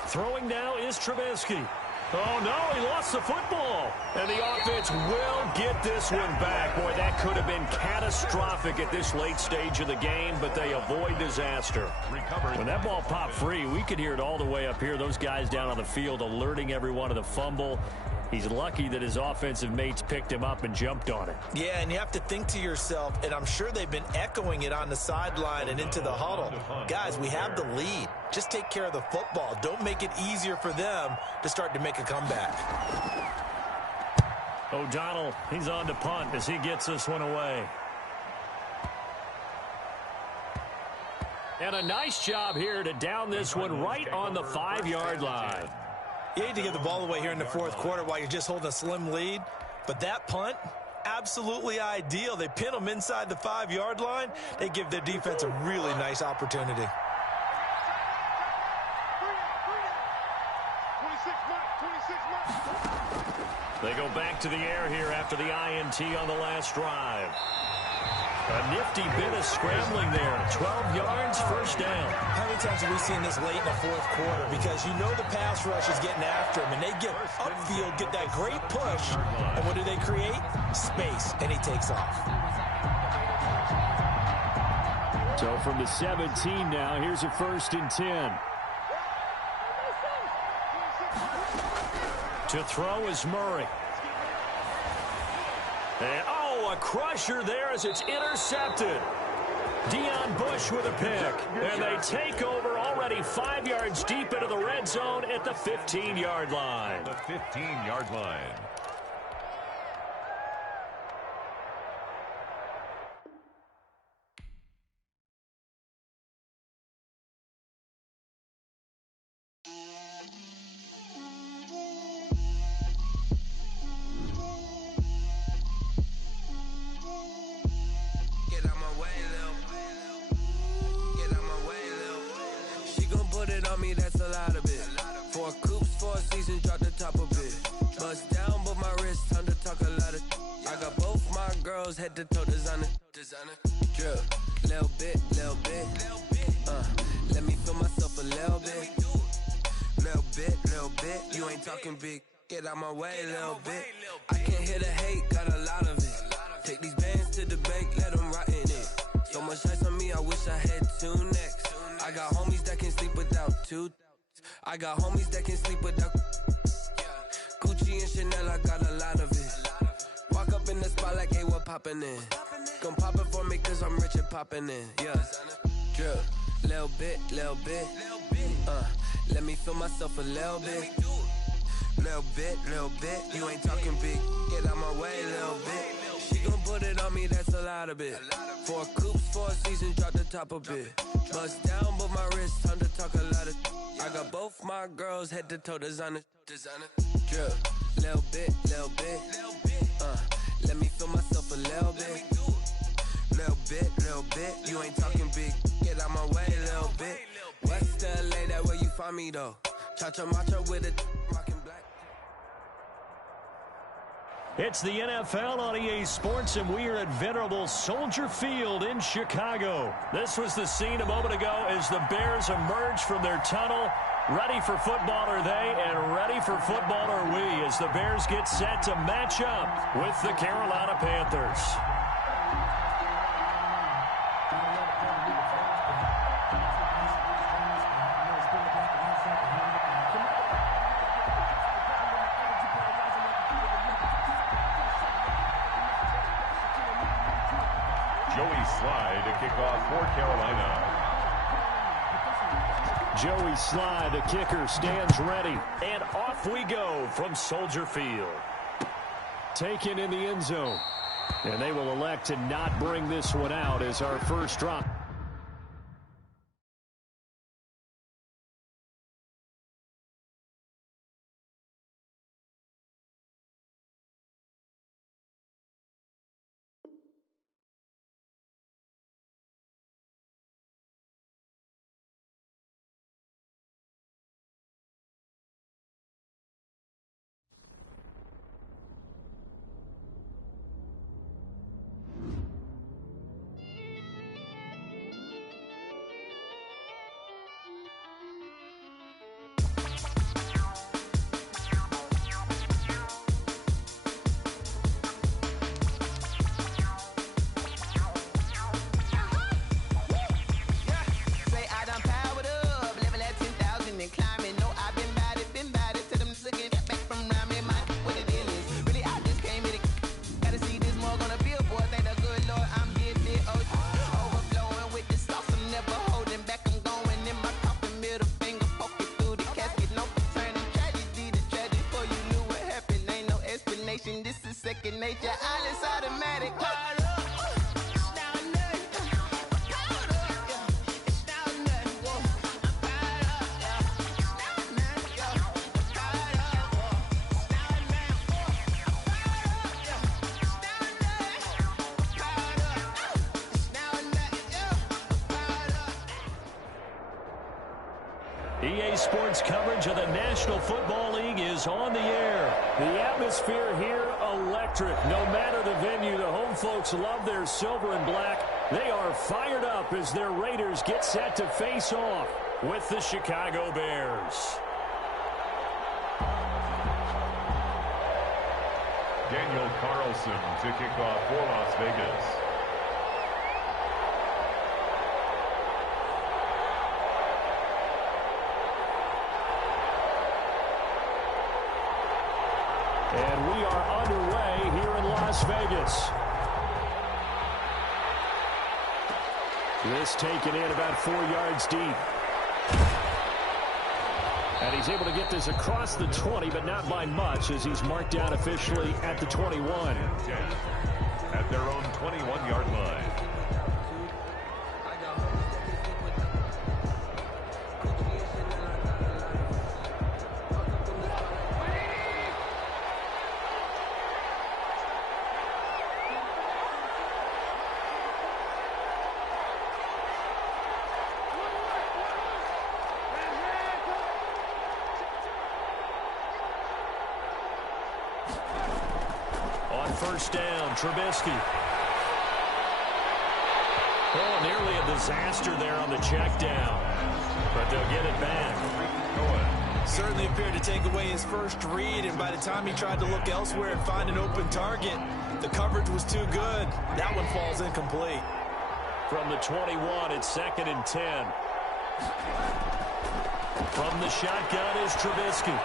Throwing now is Trubisky. Oh, no, he lost the football. And the offense will get this one back. Boy, that could have been catastrophic at this late stage of the game, but they avoid disaster. When that ball popped free, we could hear it all the way up here. Those guys down on the field alerting everyone of the fumble. He's lucky that his offensive mates picked him up and jumped on it. Yeah, and you have to think to yourself, and I'm sure they've been echoing it on the sideline and into the huddle. Guys, we have the lead. Just take care of the football. Don't make it easier for them to start to make a comeback. O'Donnell, he's on to punt as he gets this one away. And a nice job here to down this one right on the 5-yard line. You hate to give the ball away here in the fourth quarter while you're just holding a slim lead, but that punt, absolutely ideal. They pin them inside the 5-yard line. They give their defense a really nice opportunity. They go back to the air here after the INT on the last drive. A nifty bit of scrambling there. 12 yards, first down. How many times have we seen this late in the fourth quarter? Because you know the pass rush is getting after him, and they get upfield, get that great push, and what do they create? Space, and he takes off. So from the 17 now, here's a 1st and 10. To throw is Murray. And, a crusher there as it's intercepted. Deion Bush with a pick. And they take over already 5 yards deep into the red zone at the 15-yard line. The 15-yard line. That's a lot of it. 4 coops, 4 seasons, drop the top of it. Bust down, but my wrist, time to talk a lot of. I got both my girls head to toe designer. Drip, little bit. Let me feel myself a little bit. Little bit. You ain't talking big. Get out my way, little bit. I can't hear the hate, got a lot of it. Take these bands to the bank, let them rot in it. So much ice on me, I wish I had 2 necks. I got homies that can sleep without 2. I got homies that can sleep without Gucci and Chanel, I got a lot of it. Walk up in the spot like, hey, what poppin' in? Gon' pop it for me cause I'm rich and poppin' in. Yeah, drip, little bit. Let me feel myself a little bit. Little bit. You ain't talking big. Get out my way, little bit. She gon' put it on me, that's a lot of it. 4 coops, 4 seasons, drop the top of it. Bust down, but my wrist, time to talk a lot of. I got both my girls head to toe designer. Drip, little bit. Let me feel myself a little bit. Little bit. You ain't talking big. Get out my way, little bit. West LA, that where you find me though. Cha-cha matcha with it, rockin' black. It's the NFL on EA Sports, and we are at venerable Soldier Field in Chicago. This was the scene a moment ago as the Bears emerged from their tunnel. Ready for football are they, and ready for football are we, as the Bears get set to match up with the Carolina Panthers. Joey Sly to kick off for Carolina. Joey Sly, the kicker, stands ready. And off we go from Soldier Field. Taken in the end zone. And they will elect to not bring this one out as our first drop. Nature, all is automatic. EA Sports coverage of the National Football League is on the air. The atmosphere here, electric. No matter the venue, the home folks love their silver and black. They are fired up as their Raiders get set to face off with the Chicago Bears. Daniel Carlson to kick off for Las Vegas. And we are underway here in Las Vegas. This taken in about 4 yards deep. And he's able to get this across the 20, but not by much, as he's marked down officially at the 21. At their own 21-yard line. First down, Trubisky. Oh, nearly a disaster there on the check down. But they'll get it back. Certainly appeared to take away his first read, and by the time he tried to look elsewhere and find an open target, the coverage was too good. That one falls incomplete. From the 21, it's 2nd and 10. From the shotgun is Trubisky.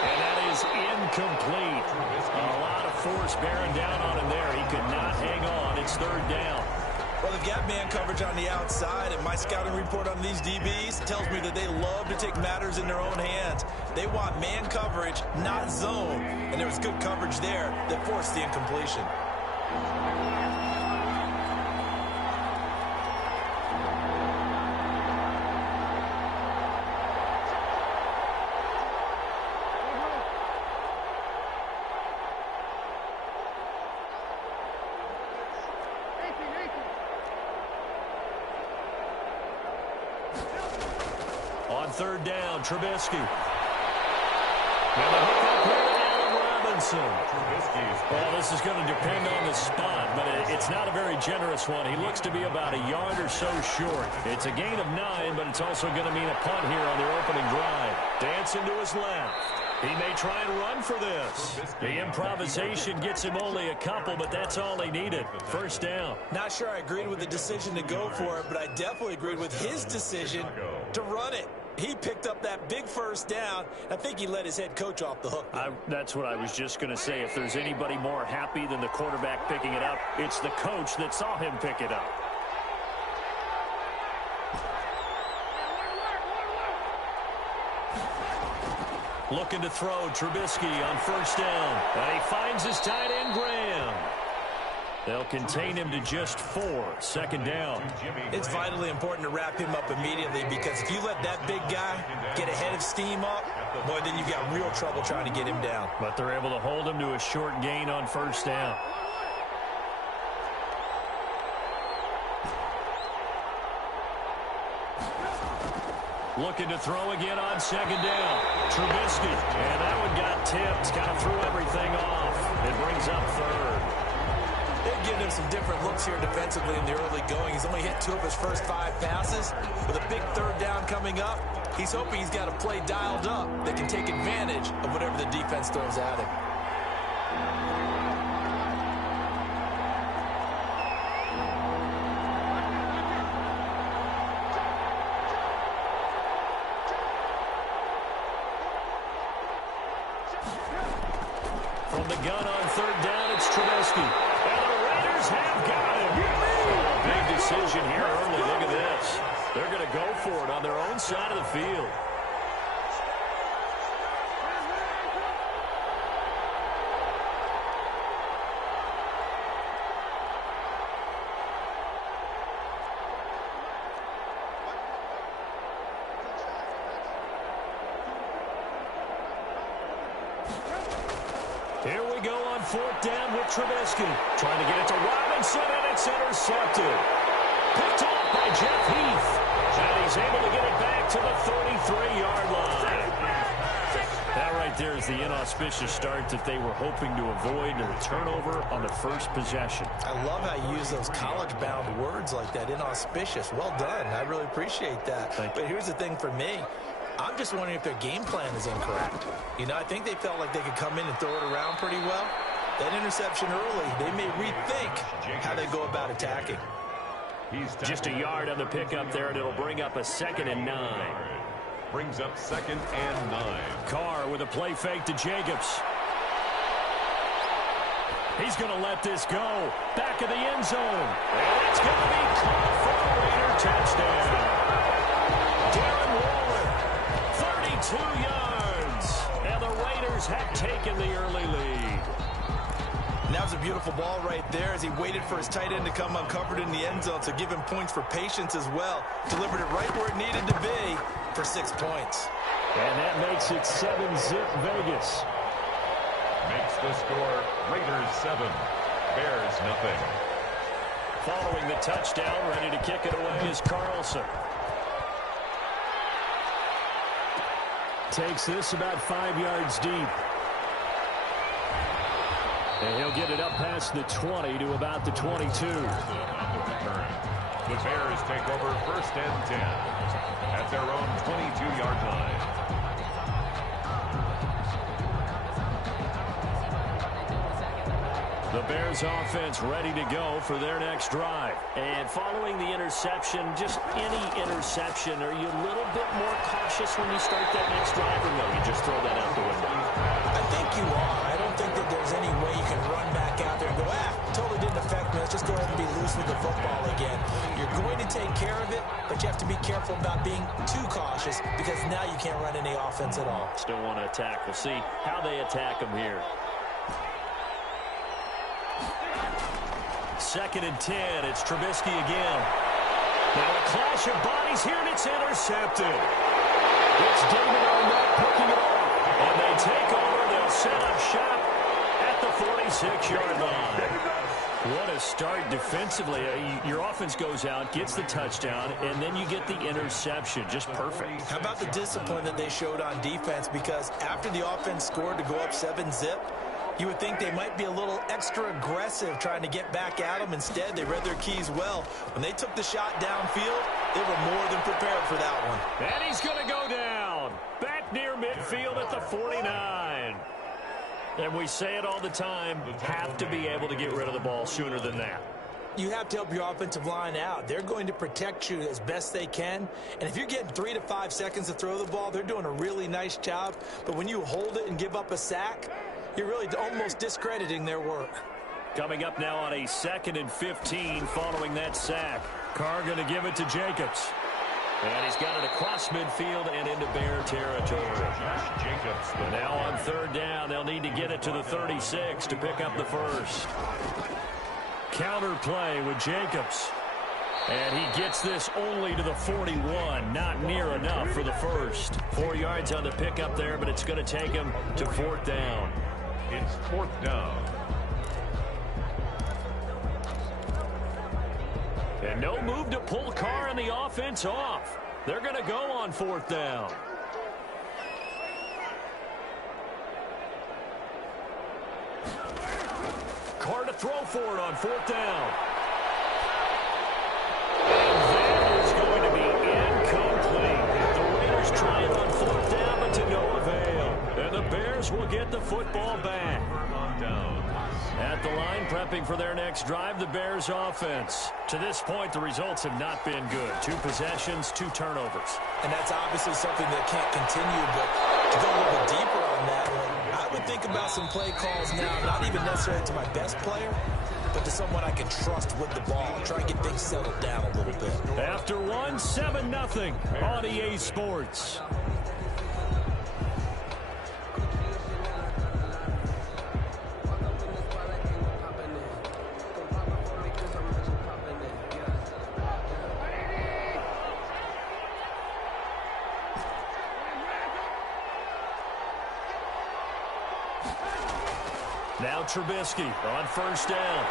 And that is incomplete. A lot of force bearing down on him there. He could not hang on. It's 3rd down. Well, they've got man coverage on the outside, and my scouting report on these DBs tells me that they love to take matters in their own hands. They want man coverage, not zone. And there was good coverage there that forced the incompletion. On 3rd down, Trubisky. And the hookup here to Allen Robinson. Well, this is going to depend on the spot, but it's not a very generous one. He looks to be about a yard or so short. It's a gain of 9, but it's also going to mean a punt here on their opening drive. Dancing to his left. He may try and run for this. The improvisation gets him only a couple, but that's all he needed. First down. Not sure I agreed with the decision to go for it, but I definitely agreed with his decision to run it. He picked up that big first down. I think he let his head coach off the hook. That's what I was just going to say. If there's anybody more happy than the quarterback picking it up, it's the coach that saw him pick it up. Looking to throw, Trubisky on first down. And he finds his tight end, Graham. They'll contain him to just 4. Second down. It's vitally important to wrap him up immediately because if you let that big guy get a head of steam up, boy, then you've got real trouble trying to get him down. But they're able to hold him to a short gain on first down. Looking to throw again on second down. Trubisky. And that one got tipped. Kind of threw everything off. It brings up third. They've given him some different looks here defensively in the early going. He's only hit 2 of his first 5 passes. With a big third down coming up, he's hoping he's got a play dialed up that can take advantage of whatever the defense throws at him. From the gun on third down, it's Trubisky. And the Raiders have got him. Oh, big decision here early. Look at this. They're going to go for it on their own side of the field. Here we go on fourth down with Trubisky. Trying to get it to Robinson, and it's intercepted. Picked off by Jeff Heath. And he's able to get it back to the 33-yard line. That right there is the inauspicious start that they were hoping to avoid, and the turnover on the first possession. I love how you use those college-bound words like that, inauspicious. Well done. I really appreciate that. But here's the thing for me. I'm just wondering if their game plan is incorrect. You know, I think they felt like they could come in and throw it around pretty well. That interception early, they may rethink how they go about attacking. Just a yard on the pickup there, and it'll bring up a 2nd and 9. Brings up 2nd and 9. Carr with a play fake to Jacobs. He's going to let this go. Back of the end zone. And it's going to be caught for a Raider touchdown. Darren Waller, 32 yards. And the Raiders have taken the early lead. And that was a beautiful ball right there as he waited for his tight end to come uncovered in the end zone, so give him points for patience as well. Delivered it right where it needed to be for 6 points. And that makes it 7-zip Vegas. Makes the score Raiders 7, Bears nothing. Following the touchdown, ready to kick it away is Carlson. Takes this about 5 yards deep. And he'll get it up past the 20 to about the 22. The Bears take over 1st and 10 at their own 22-yard line. The Bears offense ready to go for their next drive. And following the interception, just any interception, are you a little bit more cautious when you start that next drive, or no, you just throw that out the window? I think you are. I don't think that there's any way you can run back out there and go, totally didn't affect me. Let's just go ahead and be loose with the football again. You're going to take care of it, but you have to be careful about being too cautious because now you can't run any offense at all. Still want to attack. We'll see how they attack them here. 2nd and 10. It's Trubisky again. Now a clash of bodies here, and it's intercepted. It's David Arnett picking it off. And they take over. They'll set up shop at the 46-yard line. What a start defensively. Your offense goes out, gets the touchdown, and then you get the interception. Just perfect. How about the discipline that they showed on defense? Because after the offense scored to go up 7-zip, you would think they might be a little extra aggressive trying to get back at them. Instead, they read their keys well. When they took the shot downfield, they were more than prepared for that one. And he's going to go down. Back near midfield at the 49. And we say it all the time, have to be able to get rid of the ball sooner than that. You have to help your offensive line out. They're going to protect you as best they can. And if you're getting 3 to 5 seconds to throw the ball, they're doing a really nice job. But when you hold it and give up a sack, you're really almost discrediting their work. Coming up now on a 2nd and 15 following that sack. Carr going to give it to Jacobs. And he's got it across midfield and into Bear territory. And now on 3rd down, they'll need to get it to the 36 to pick up the first. Counter play with Jacobs. And he gets this only to the 41. Not near enough for the first. 4 yards on the pickup there, but it's going to take him to 4th down. It's 4th down. And no move to pull Carr and the offense off. They're going to go on 4th down. Carr to throw for it on 4th down. And that is going to be incomplete. The Raiders try it on 4th down, but to no avail. And the Bears will get the football back. At the line, prepping for their next drive, the Bears offense. To this point, the results have not been good. 2 possessions, 2 turnovers. And that's obviously something that can't continue, but to go a little bit deeper on that one, I would think about some play calls now, not even necessarily to my best player, but to someone I can trust with the ball. Try and get things settled down a little bit. After 1, 7-0 on EA Sports. Now Trubisky on 1st down.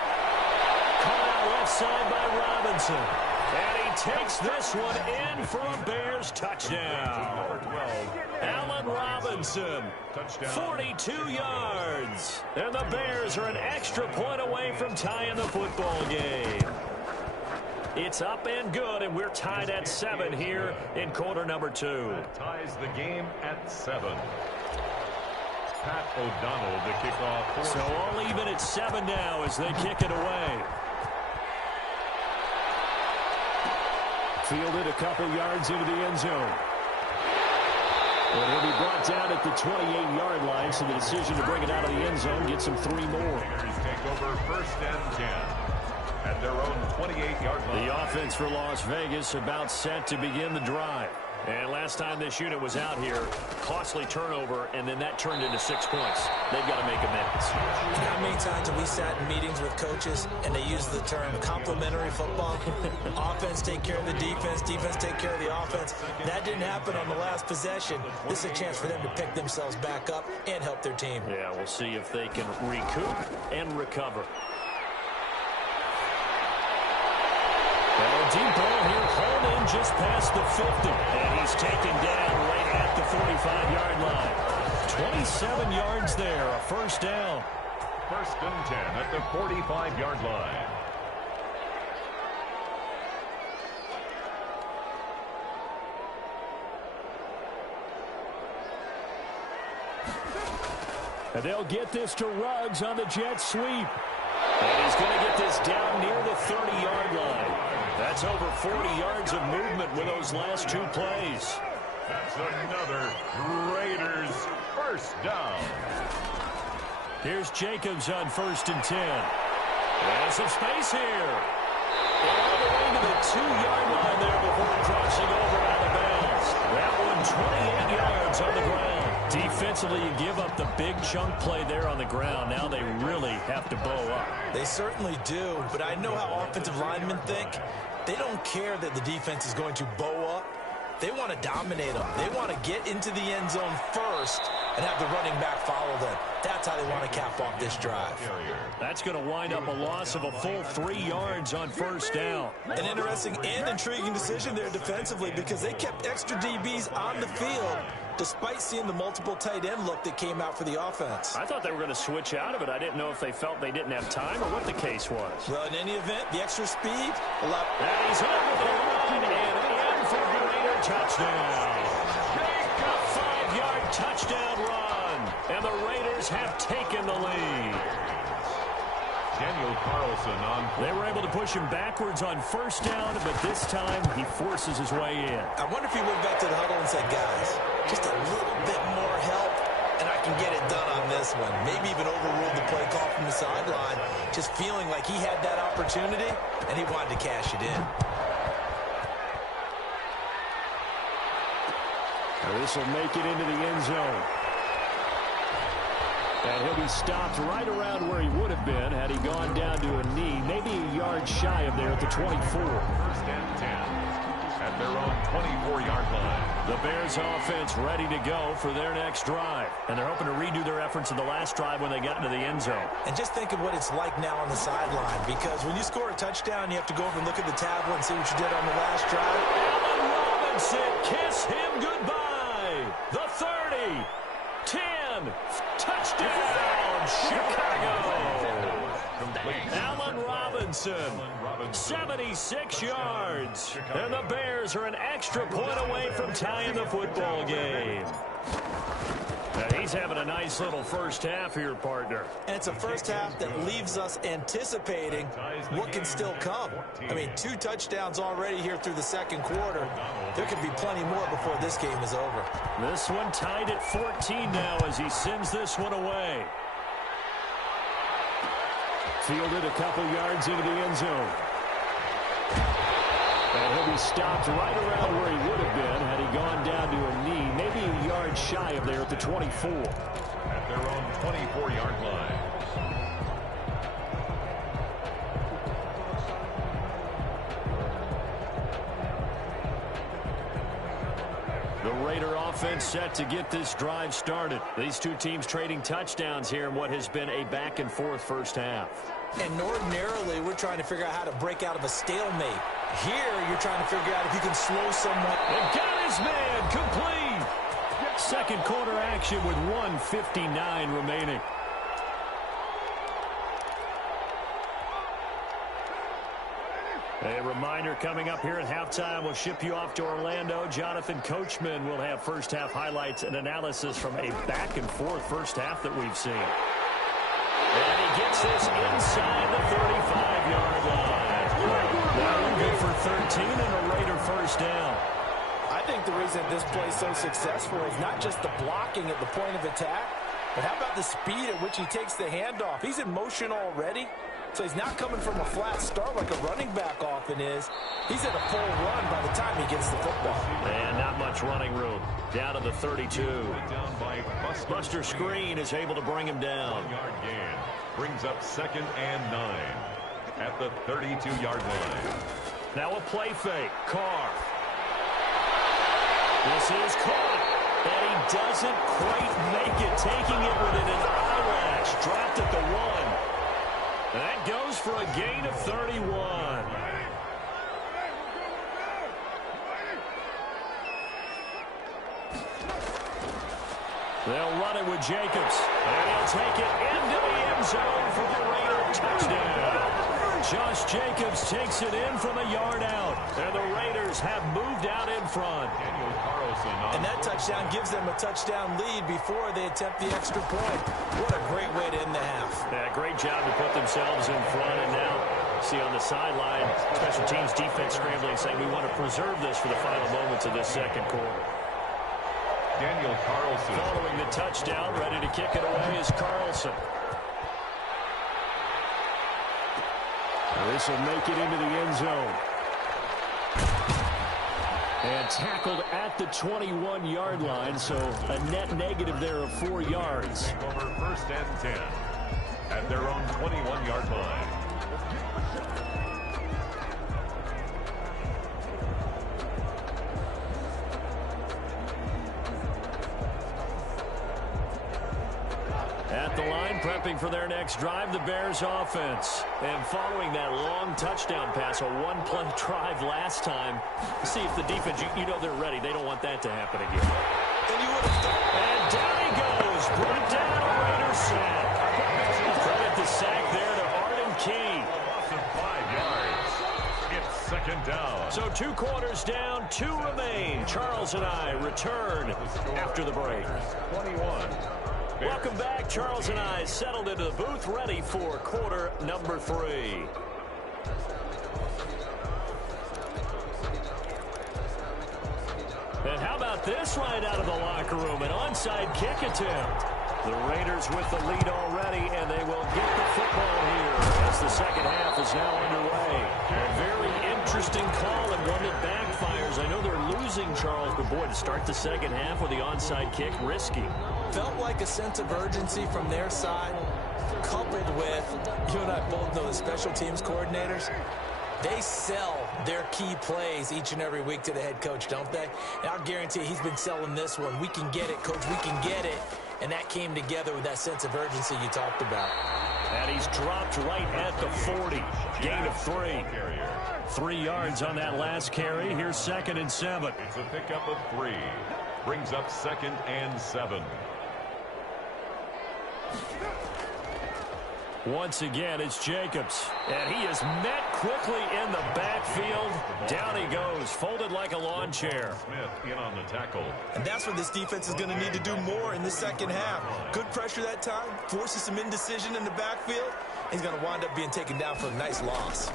Caught out left side by Robinson. And he takes this one in for a Bears touchdown. Allen Robinson, 42 yards. And the Bears are an extra point away from tying the football game. It's up and good, and we're tied at 7 here in quarter number 2. That ties the game at 7. Pat O'Donnell to kick off. So all even at 7 now as they kick it away. Fielded a couple yards into the end zone. And he'll be brought down at the 28-yard line, so the decision to bring it out of the end zone gets him 3 more. Bears take over 1st and 10 at their own 28-yard line. The offense for Las Vegas about set to begin the drive. And last time this unit was out here, costly turnover, and then that turned into 6 points. They've got to make amends. You know how many times have we sat in meetings with coaches and they use the term complementary football? Offense take care of the defense, defense take care of the offense. That didn't happen on the last possession. This is a chance for them to pick themselves back up and help their team. Yeah, we'll see if they can recoup and recover. Well, deep ball here, hauled in just past the 50. And he's taken down right at the 45-yard line. 27 yards there, a 1st down. 1st and 10 at the 45-yard line. And they'll get this to Ruggs on the jet sweep. And he's going to get this down near the 30-yard line. That's over 40 yards of movement with those last 2 plays. That's another Raiders 1st down. Here's Jacobs on 1st and 10. And some space here. And all the way to the 2-yard line there before crossing over out of bounds. That one 28 yards on the ground. Defensively, you give up the big chunk play there on the ground. Now they really have to bow up. They certainly do, but I know how offensive linemen think. They don't care that the defense is going to bow up. They want to dominate them. They want to get into the end zone first and have the running back follow them. That's how they want to cap off this drive. That's going to wind up a loss of a full 3 yards on 1st down. An interesting and intriguing decision there defensively because they kept extra DBs on the field despite seeing the multiple tight end look that came out for the offense. I thought they were going to switch out of it. I didn't know if they felt they didn't have time or what the case was. Well, in any event, the extra speed allowed... And he's over the line and in for the Raider touchdown. A 5-yard touchdown run. And the Raiders have taken the lead. Daniel Carlson on. They were able to push him backwards on 1st down, but this time he forces his way in. I wonder if he went back to the huddle and said, guys, just a little bit more help, and I can get it done on this one. Maybe even overruled the play call from the sideline, just feeling like he had that opportunity, and he wanted to cash it in. This will make it into the end zone. And he'll be stopped right around where he would have been had he gone down to a knee, maybe a yard shy of there at the 24. First and 10 at their own 24-yard line. The Bears offense ready to go for their next drive. And they're hoping to redo their efforts in the last drive when they got into the end zone. And just think of what it's like now on the sideline, because when you score a touchdown, you have to go over and look at the tablet and see what you did on the last drive. Allen Robinson, kiss him goodbye. The 30, 10, touchdown, Chicago. Allen Robinson, 76 yards. And the Bears are an extra point away from tying the football game. Now he's having a nice little first half here, partner. And it's a first half that leaves us anticipating what can still come. I mean, 2 touchdowns already here through the second quarter. There could be plenty more before this game is over. This one tied at 14 now as he sends this one away. Fielded a couple yards into the end zone. And he'll be stopped right around where he would have been had he gone down to a knee, maybe a yard shy of there at the 24. At their own 24-yard line. The Raider offense set to get this drive started. These two teams trading touchdowns here in what has been a back-and-forth first half. And ordinarily, we're trying to figure out how to break out of a stalemate. Here, you're trying to figure out if you can slow someone. And got his man complete. Second quarter action with 1:59 remaining. A reminder coming up here at halftime. We'll ship you off to Orlando. Jonathan Coachman will have first half highlights and analysis from a back-and-forth first half that we've seen. And he gets this inside the 35-yard line. That one good for 13 and a Raider first down. I think the reason this play is so successful is not just the blocking at the point of attack, but how about the speed at which he takes the handoff? He's in motion already, so he's not coming from a flat start like a running back often is. He's at a full run by the time he gets the football. And not much running room. Down to the 32. Down by Buster Screen is able to bring him down. 1-yard gain. Brings up 2nd and 9 at the 32-yard line. Now a play fake. Carr. This is caught. And he doesn't quite make it. Taking it within an eyelash. Dropped at the 1. That goes for a gain of 31. They'll run it with Jacobs. And he'll take it into the end zone for the Raider touchdown. Josh Jacobs takes it in from a yard out. And the Raiders have moved out in front. And that touchdown gives them a touchdown lead before they attempt the extra point. What a great way to end the half. Yeah, great job to put themselves in front. And now, see on the sideline, special teams defense scrambling, saying we want to preserve this for the final moments of this second quarter. Daniel Carlson. Following the touchdown, ready to kick it away is Carlson. This will make it into the end zone. And tackled at the 21-yard line, so a net negative there of 4 yards. Over 1st and 10 at their own 21-yard line. At the line, prepping for their next drive, the Bears offense. And following that long touchdown pass, a one-play drive last time, see if the defense, you know they're ready. They don't want that to happen again. And down he goes. Brought down a Raider sack. Credit the sack there to Arden Key. Loss of 5 yards. It's 2nd down. So 2 quarters down, 2 remain. Charles and I return after the break. 21. Welcome back. Charles and I settled into the booth, ready for quarter number 3. And how about this right out of the locker room? An onside kick attempt. The Raiders with the lead already, and they will get the football here as the second half is now underway. A very interesting call and one that backfires. I know they're losing, Charles, but boy, to start the second half with the onside kick, risky. Felt like a sense of urgency from their side, coupled with, you and I both know the special teams coordinators, they sell their key plays each and every week to the head coach, don't they? And I'll guarantee he's been selling this one. We can get it, coach, we can get it. And that came together with that sense of urgency you talked about. And he's dropped right at the 40. Gain of 3. 3 yards on that last carry. Here's 2nd and 7. It's a pickup of 3. Brings up 2nd and 7. Once again, it's Jacobs. And he is met quickly in the backfield. Down he goes, folded like a lawn chair. Smith in on the tackle. And that's what this defense is going to need to do more in the second half. Good pressure that time, forces some indecision in the backfield. He's going to wind up being taken down for a nice loss.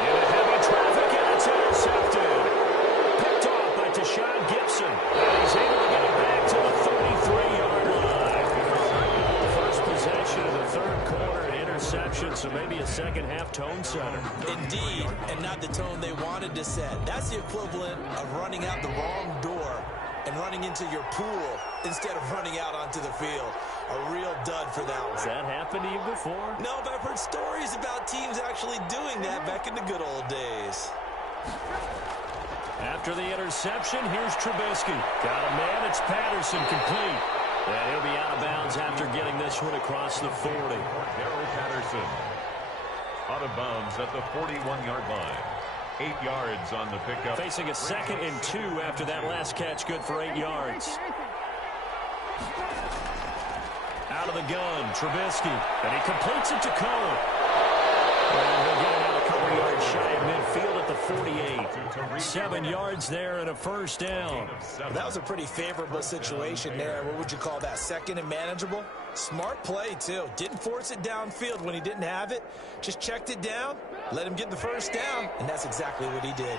Into heavy traffic, and it's intercepted. Picked off by Deshaun Gibson. And he's able to get it back to the 33-yard line. First possession of the third quarter, an interception, so maybe a second-half tone setter. Indeed, and not the tone they wanted to set. That's the equivalent of running out the wrong door and running into your pool instead of running out onto the field. A real dud for that one. Has that happened to you before? No, but I've heard stories about teams actually doing that back in the good old days. After the interception, here's Trubisky. Got a man, it's Patterson, complete. And he'll be out of bounds after getting this one across the 40. Darrell Patterson out of bounds at the 41-yard line. 8 yards on the pickup. Facing a 2nd and 2 after that last catch, good for 8 yards. Out of the gun, Trubisky, and he completes it to Cohen. And he'll get it out a couple yards shy of midfield at the 48. 7 yards there and a first down. That was a pretty favorable situation there. What would you call that? 2nd and manageable? Smart play, too. Didn't force it downfield when he didn't have it. Just checked it down, let him get the first down, and that's exactly what he did.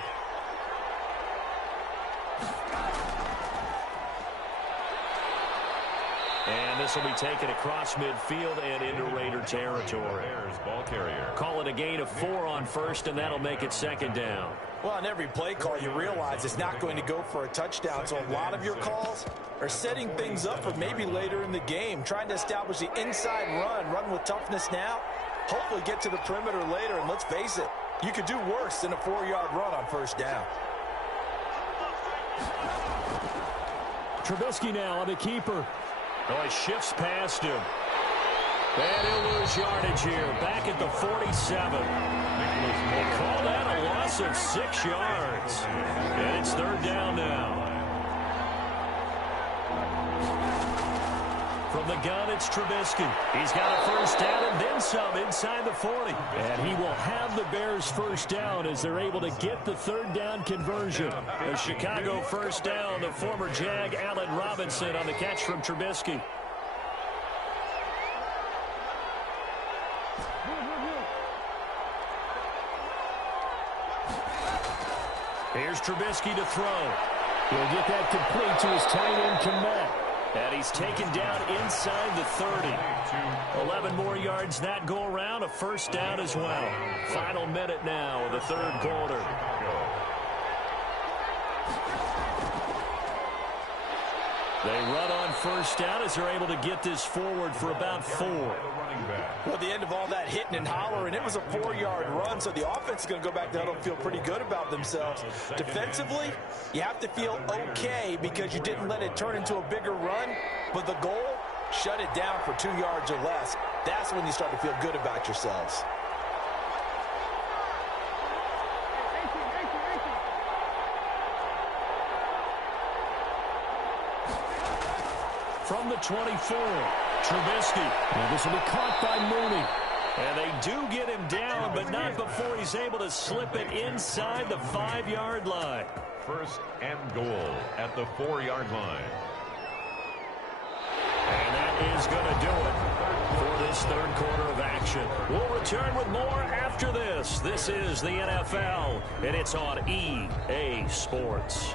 And this will be taken across midfield and into Raider territory. Bears ball carrier. Call it a gain of 4 on first, and that'll make it 2nd down. Well, on every play call, you realize it's not going to go for a touchdown, so a lot of your calls are setting things up for maybe later in the game, trying to establish the inside run with toughness now, hopefully get to the perimeter later, and let's face it, you could do worse than a 4-yard run on first down. Trubisky now on the keeper. Oh, he shifts past him. And he'll lose yardage here. Back at the 47. They call that a loss of 6 yards. And it's 3rd down now. From the gun, it's Trubisky. He's got a first down and then some inside the 40. And he will have the Bears first down as they're able to get the 3rd down conversion. A Chicago first down, the former Jag Allen Robinson on the catch from Trubisky. Here's Trubisky to throw. He'll get that complete to his tight end, Kmet. And he's taken down inside the 30. 11 more yards that go around, a first down as well. Final minute now of the 3rd quarter. They run on first down as they're able to get this forward for about 4. Well, at the end of all that hitting and hollering, it was a 4-yard run, so the offense is going to go back down and feel pretty good about themselves. Defensively, you have to feel okay because you didn't let it turn into a bigger run, but the goal, shut it down for 2 yards or less. That's when you start to feel good about yourselves. From the 24, Trubisky. And this will be caught by Mooney. And they do get him down, but not before he's able to slip it inside the 5-yard line. 1st and goal at the 4-yard line. And that is going to do it for this 3rd quarter of action. We'll return with more after this. This is the NFL, and it's on EA Sports.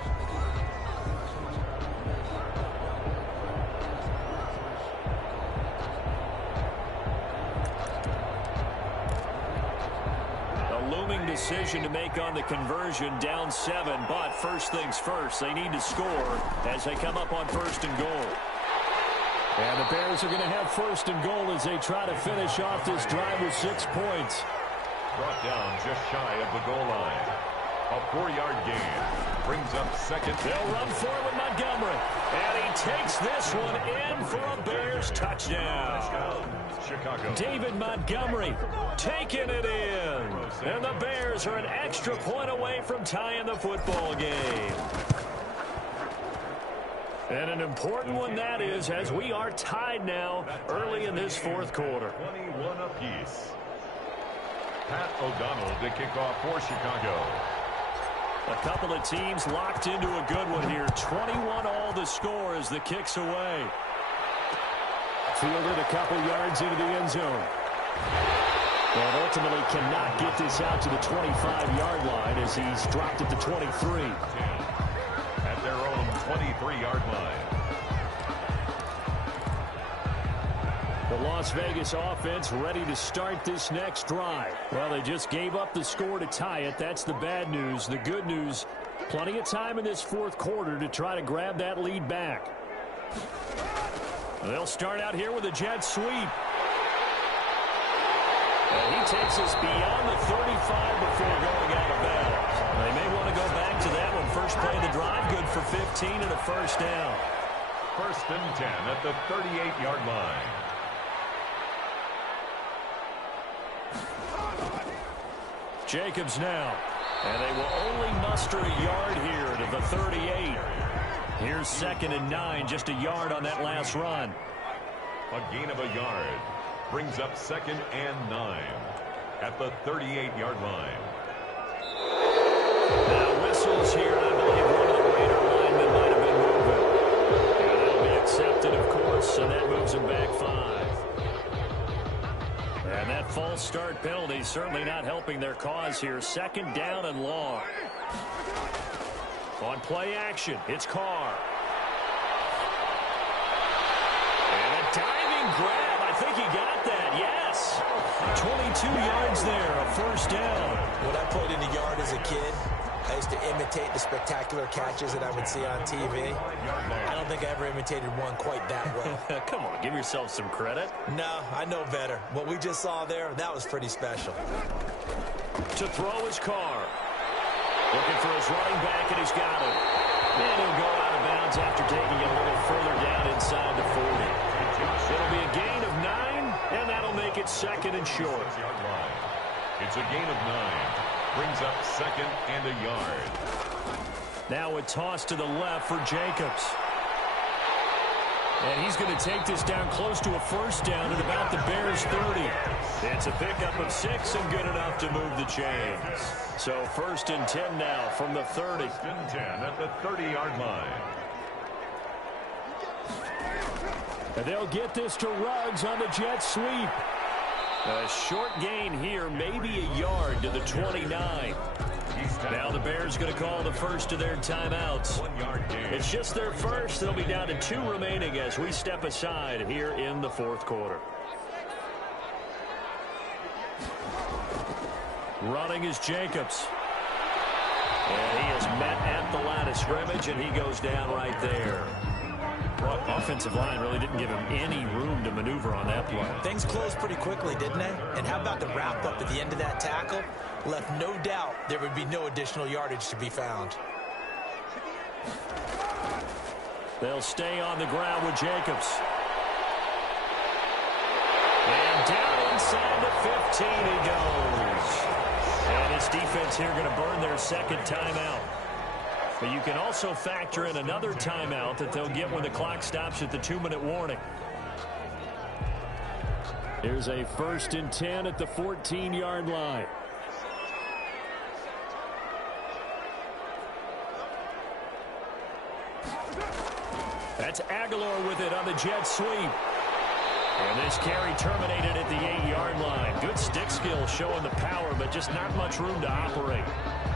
decision to make on the conversion, down 7. But first things first, they need to score as they come up on 1st and goal. And the Bears are going to have 1st and goal as they try to finish off this drive with 6 points. Brought down just shy of the goal line. A 4-yard gain brings up 2nd. They'll run for it with Montgomery. And he takes this one in for a Bears touchdown. Chicago. David Montgomery taking it in. And the Bears are an extra point away from tying the football game. And an important one that is, as we are tied now early in this 4th quarter. 21 apiece. Pat O'Donnell to kick off for Chicago. A couple of teams locked into a good one here. 21 all the score as the kick's away. Fielded a couple yards into the end zone. And ultimately cannot get this out to the 25-yard line as he's dropped it to 23. At their own 23-yard line. The Las Vegas offense ready to start this next drive. Well, they just gave up the score to tie it. That's the bad news. The good news, plenty of time in this 4th quarter to try to grab that lead back. They'll start out here with a jet sweep. And he takes us beyond the 35 before going out of bounds. They may want to go back to that one. First play of the drive, good for 15 and a 1st down. 1st and 10 at the 38-yard line. Jacobs now. And they will only muster a yard here to the 38. Here's 2nd and 9, just a yard on that last run. A gain of a yard brings up 2nd and 9 at the 38-yard line. Now whistles here. I believe one of the Raider linemen might have been moving. And that'll be accepted, of course, so that moves him back 5. And that false start penalty certainly not helping their cause here. 2nd down and long. On play action, it's Carr. And a diving grab. I think he got that, yes. 22 yards there, a 1st down. When I played in the yard as a kid, I used to imitate the spectacular catches that I would see on TV. I don't think I ever imitated one quite that well. Come on, give yourself some credit. No, I know better. What we just saw there, that was pretty special. To throw is Carr. Looking for his running back, and he's got it. And he'll go out of bounds after taking it a little further down inside the 40. It'll be a gain of 9, and that'll make it 2nd and short. It's a gain of 9. Brings up 2nd and a yard. Now a toss to the left for Jacobs. And he's going to take this down close to a 1st down at about the Bears' 30. It's a pickup of 6 and good enough to move the chains. So 1st and 10 now from the 30. 1st and 10 at the 30-yard line. And they'll get this to Ruggs on the jet sweep. A short gain here, maybe a yard to the 29. Now the Bears going to call the first of their timeouts. 1 yard gain. It's just their first. They'll be down to 2 remaining as we step aside here in the 4th quarter. Running is Jacobs. And he is met at the line of scrimmage, and he goes down right there. Well, offensive line really didn't give him any room to maneuver on that play. Things closed pretty quickly, didn't they? And how about the wrap-up at the end of that tackle? Left no doubt there would be no additional yardage to be found. They'll stay on the ground with Jacobs. And down inside the 15 he goes. And his defense here going to burn their 2nd timeout. But you can also factor in another timeout that they'll get when the clock stops at the 2-minute warning. Here's a 1st and 10 at the 14-yard line. That's Aguilar with it on the jet sweep. And this carry terminated at the 8-yard line. Good stick skill showing the power, but just not much room to operate.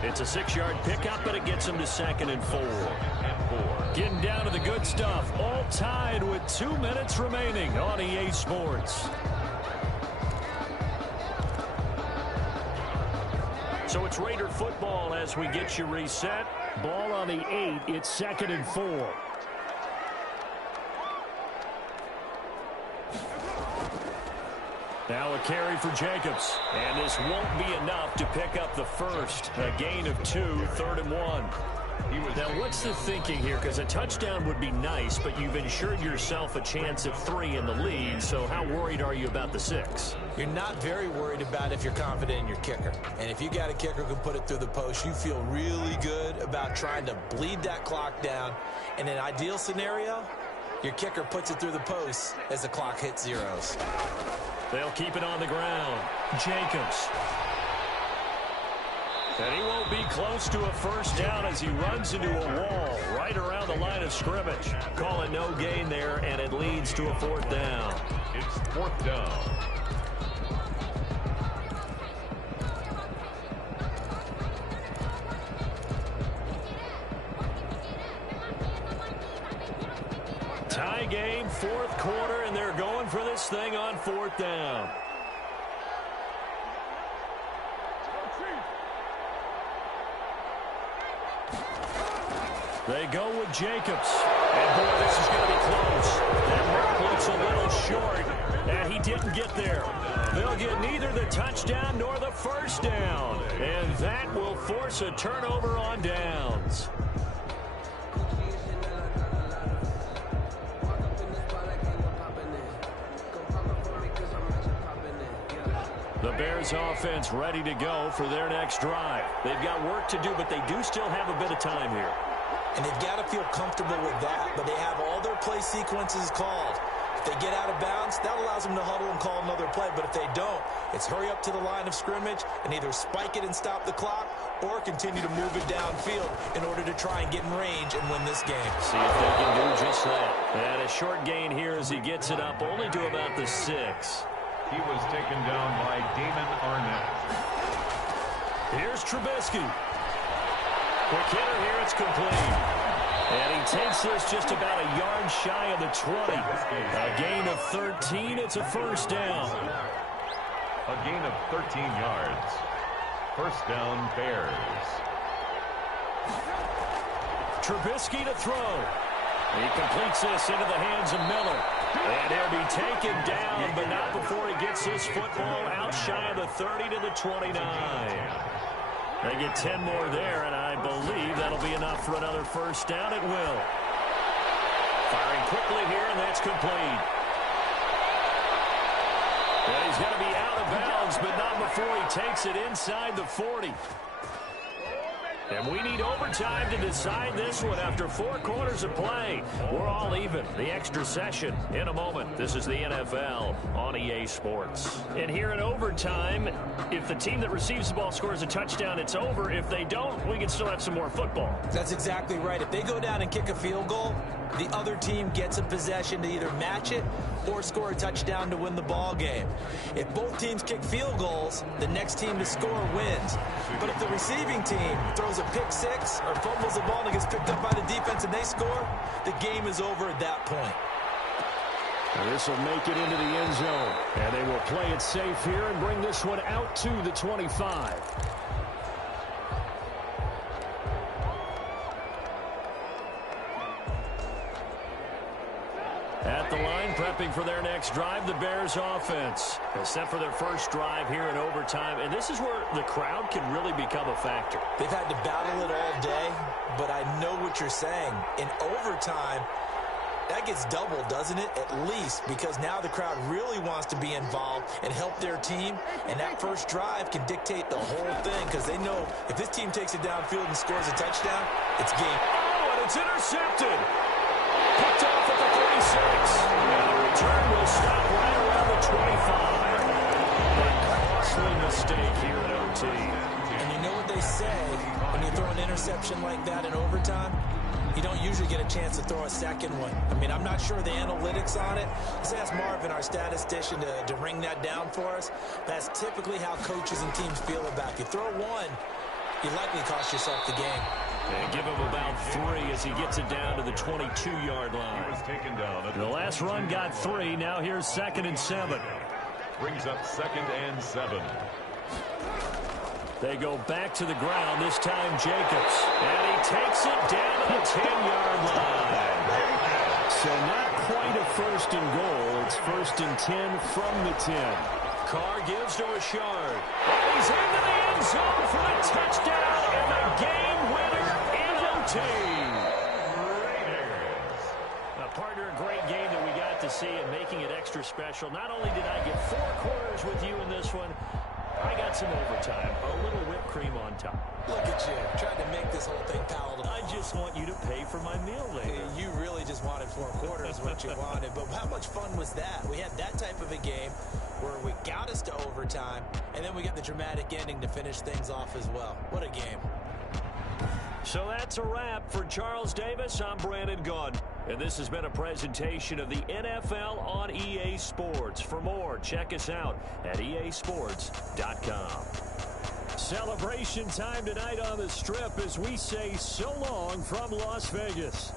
It's a 6-yard pickup, but it gets him to 2nd and 4. Getting down to the good stuff. All tied with 2 minutes remaining on EA Sports. So it's Raider football as we get you reset. Ball on the 8. It's 2nd and 4. Now a carry for Jacobs. And this won't be enough to pick up the first. A gain of 2, 3rd and 1. Now, what's the thinking here? Because a touchdown would be nice, but you've ensured yourself a chance of 3 in the lead, so how worried are you about the 6? You're not very worried about if you're confident in your kicker. And if you got a kicker who can put it through the post, you feel really good about trying to bleed that clock down. In an ideal scenario, your kicker puts it through the post as the clock hits zeros. They'll keep it on the ground. Jacobs. And he won't be close to a first down as he runs into a wall right around the line of scrimmage. Call it no gain there, and it leads to a 4th down. It's 4th down. Tie game, 4th quarter, and they're going for this thing on 4th down. They go with Jacobs. And, boy, this is going to be close. That mark looks a little short, and he didn't get there. They'll get neither the touchdown nor the first down. And that will force a turnover on downs. The Bears offense ready to go for their next drive. They've got work to do, but they do still have a bit of time here. And they've got to feel comfortable with that, but they have all their play sequences called. If they get out of bounds, that allows them to huddle and call another play. But if they don't, it's hurry up to the line of scrimmage and either spike it and stop the clock or continue to move it downfield in order to try and get in range and win this game. See if they can do just that. And a short gain here as he gets it up only to about the 6. He was taken down by Damon Arnett. Here's Trubisky. Quick hitter here, it's complete. And he takes this just about a yard shy of the 20. A gain of 13, it's a first down. A gain of 13 yards. First down, Bears. Trubisky to throw. He completes this into the hands of Miller. And he'll be taken down, but not before he gets this football out shy of the 30 to the 29. They get 10 more there, and I believe that'll be enough for another first down. It will. Firing quickly here, and that's complete. And he's going to be out of bounds, but not before he takes it inside the 40. And we need overtime to decide this one after 4 quarters of play. We're all even. The extra session in a moment. This is the NFL on EA Sports. And here in overtime, if the team that receives the ball scores a touchdown, it's over. If they don't, we can still have some more football. That's exactly right. If they go down and kick a field goal, the other team gets a possession to either match it or score a touchdown to win the ball game. If both teams kick field goals, the next team to score wins. But if the receiving team throws a pick 6 or fumbles the ball and it gets picked up by the defense and they score, the game is over at that point. This will make it into the end zone. And they will play it safe here and bring this one out to the 25. At the line, prepping for their next drive, the Bears offense. Set for their first drive here in overtime. And this is where the crowd can really become a factor. They've had to battle it all day, but I know what you're saying. In overtime, that gets doubled, doesn't it? At least, because now the crowd really wants to be involved and help their team. And that first drive can dictate the whole thing because they know if this team takes it downfield and scores a touchdown, it's game. Oh, and it's intercepted. Picked off at the 36. And the return will stop right around the 25. A costly mistake here at OT. And you know what they say when you throw an interception like that in overtime? You don't usually get a chance to throw a second one. I mean, I'm not sure the analytics on it. Let's ask Marvin, our statistician, to ring that down for us. That's typically how coaches and teams feel about it. If you throw one, you likely cost yourself the game. And give him about 3 as he gets it down to the 22-yard line. He was taken down. The last run got 3. Now here's 2nd and 7. Brings up 2nd and 7. They go back to the ground, this time Jacobs. And he takes it down to the 10-yard line. So not quite a first and goal. It's first and 10 from the 10. Carr gives to Richard. And he's into the end zone for a touchdown and the game winner in OT. Partner, a great game that we got to see and making it extra special. Not only did I get 4 quarters with you in this one, I got some overtime, a little whipped cream on top. Look at you, trying to make this whole thing palatable. I just want you to pay for my meal later. You really just wanted 4 quarters, what you wanted. But how much fun was that? We had that type of a game where we got us to overtime, and then we got the dramatic ending to finish things off as well. What a game. So that's a wrap for Charles Davis. I'm Brandon Gunn. And this has been a presentation of the NFL on EA Sports. For more, check us out at easports.com. Celebration time tonight on the Strip as we say so long from Las Vegas.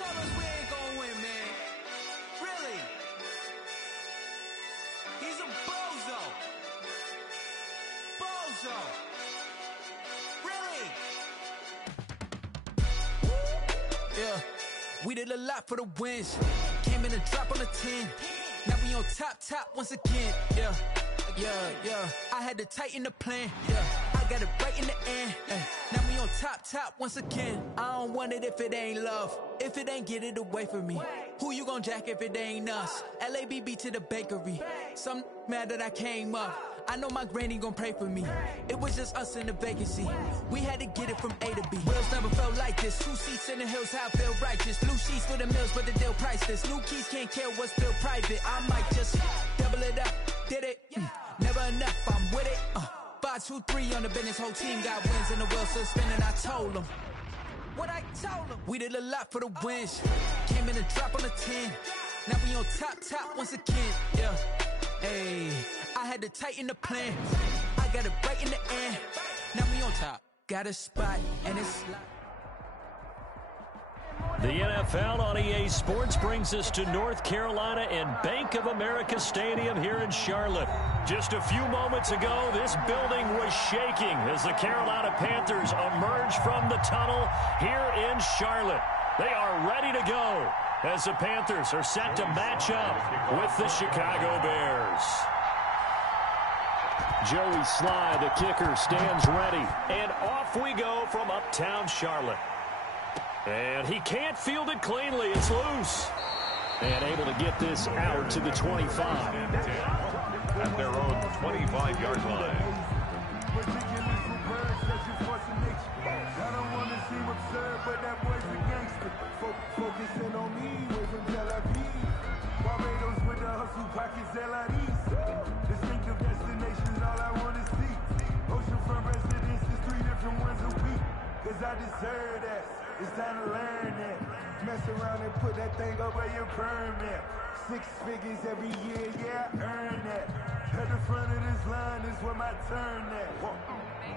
told us we ain't gonna win, man. Really? He's a bozo. Bozo. Really? Yeah. We did a lot for the wins. Came in a drop on a 10. Now we on top once again. Yeah. I had to tighten the plan. Yeah. I got it right in the end. Now we on top once again. I don't want it if it ain't love. If it ain't, get it away from me. Who you gon' jack if it ain't us? LABB to the bakery. Some mad that I came up. I know my granny gon' pray for me. It was just us in the vacancy. We had to get it from A to B. Wheels never felt like this. 2 seats in the hills, how I feel righteous. Blue sheets for the mills, but the deal priceless. New keys can't care what's still private. I might just double it up. Did it? Never enough, I'm with it. 5, 2, 3 on the business. Whole team got wins and the wheels still spinning. I told them what I told them. We did a lot for the wins. Came in a drop on a 10. Now we on top once again. Yeah. Hey, I had to tighten the plan. I got it right in the end. Now we on top. Got a spot, and it's like... The NFL on EA Sports brings us to North Carolina and Bank of America Stadium here in Charlotte. Just a few moments ago, this building was shaking as the Carolina Panthers emerge from the tunnel here in Charlotte. They are ready to go as the Panthers are set to match up with the Chicago Bears. Joey Sly, the kicker, stands ready. And off we go from uptown Charlotte. And he can't field it cleanly. It's loose. And able to get this out to the 25. At their own 25-yard line. I don't want to seem absurd, but that boy's a gangster. Focusing on me, way from Tel Aviv. Barbados with the hustle pockets, LIDs. Distinctive destinations, all I want to see. Oceanfront residences, 3 different ones a week. Cause I deserve that. It's time to learn that. Mess around and put that thing up where your permit. 6 figures every year, yeah, I earn that. At the front of this line is where my turn at.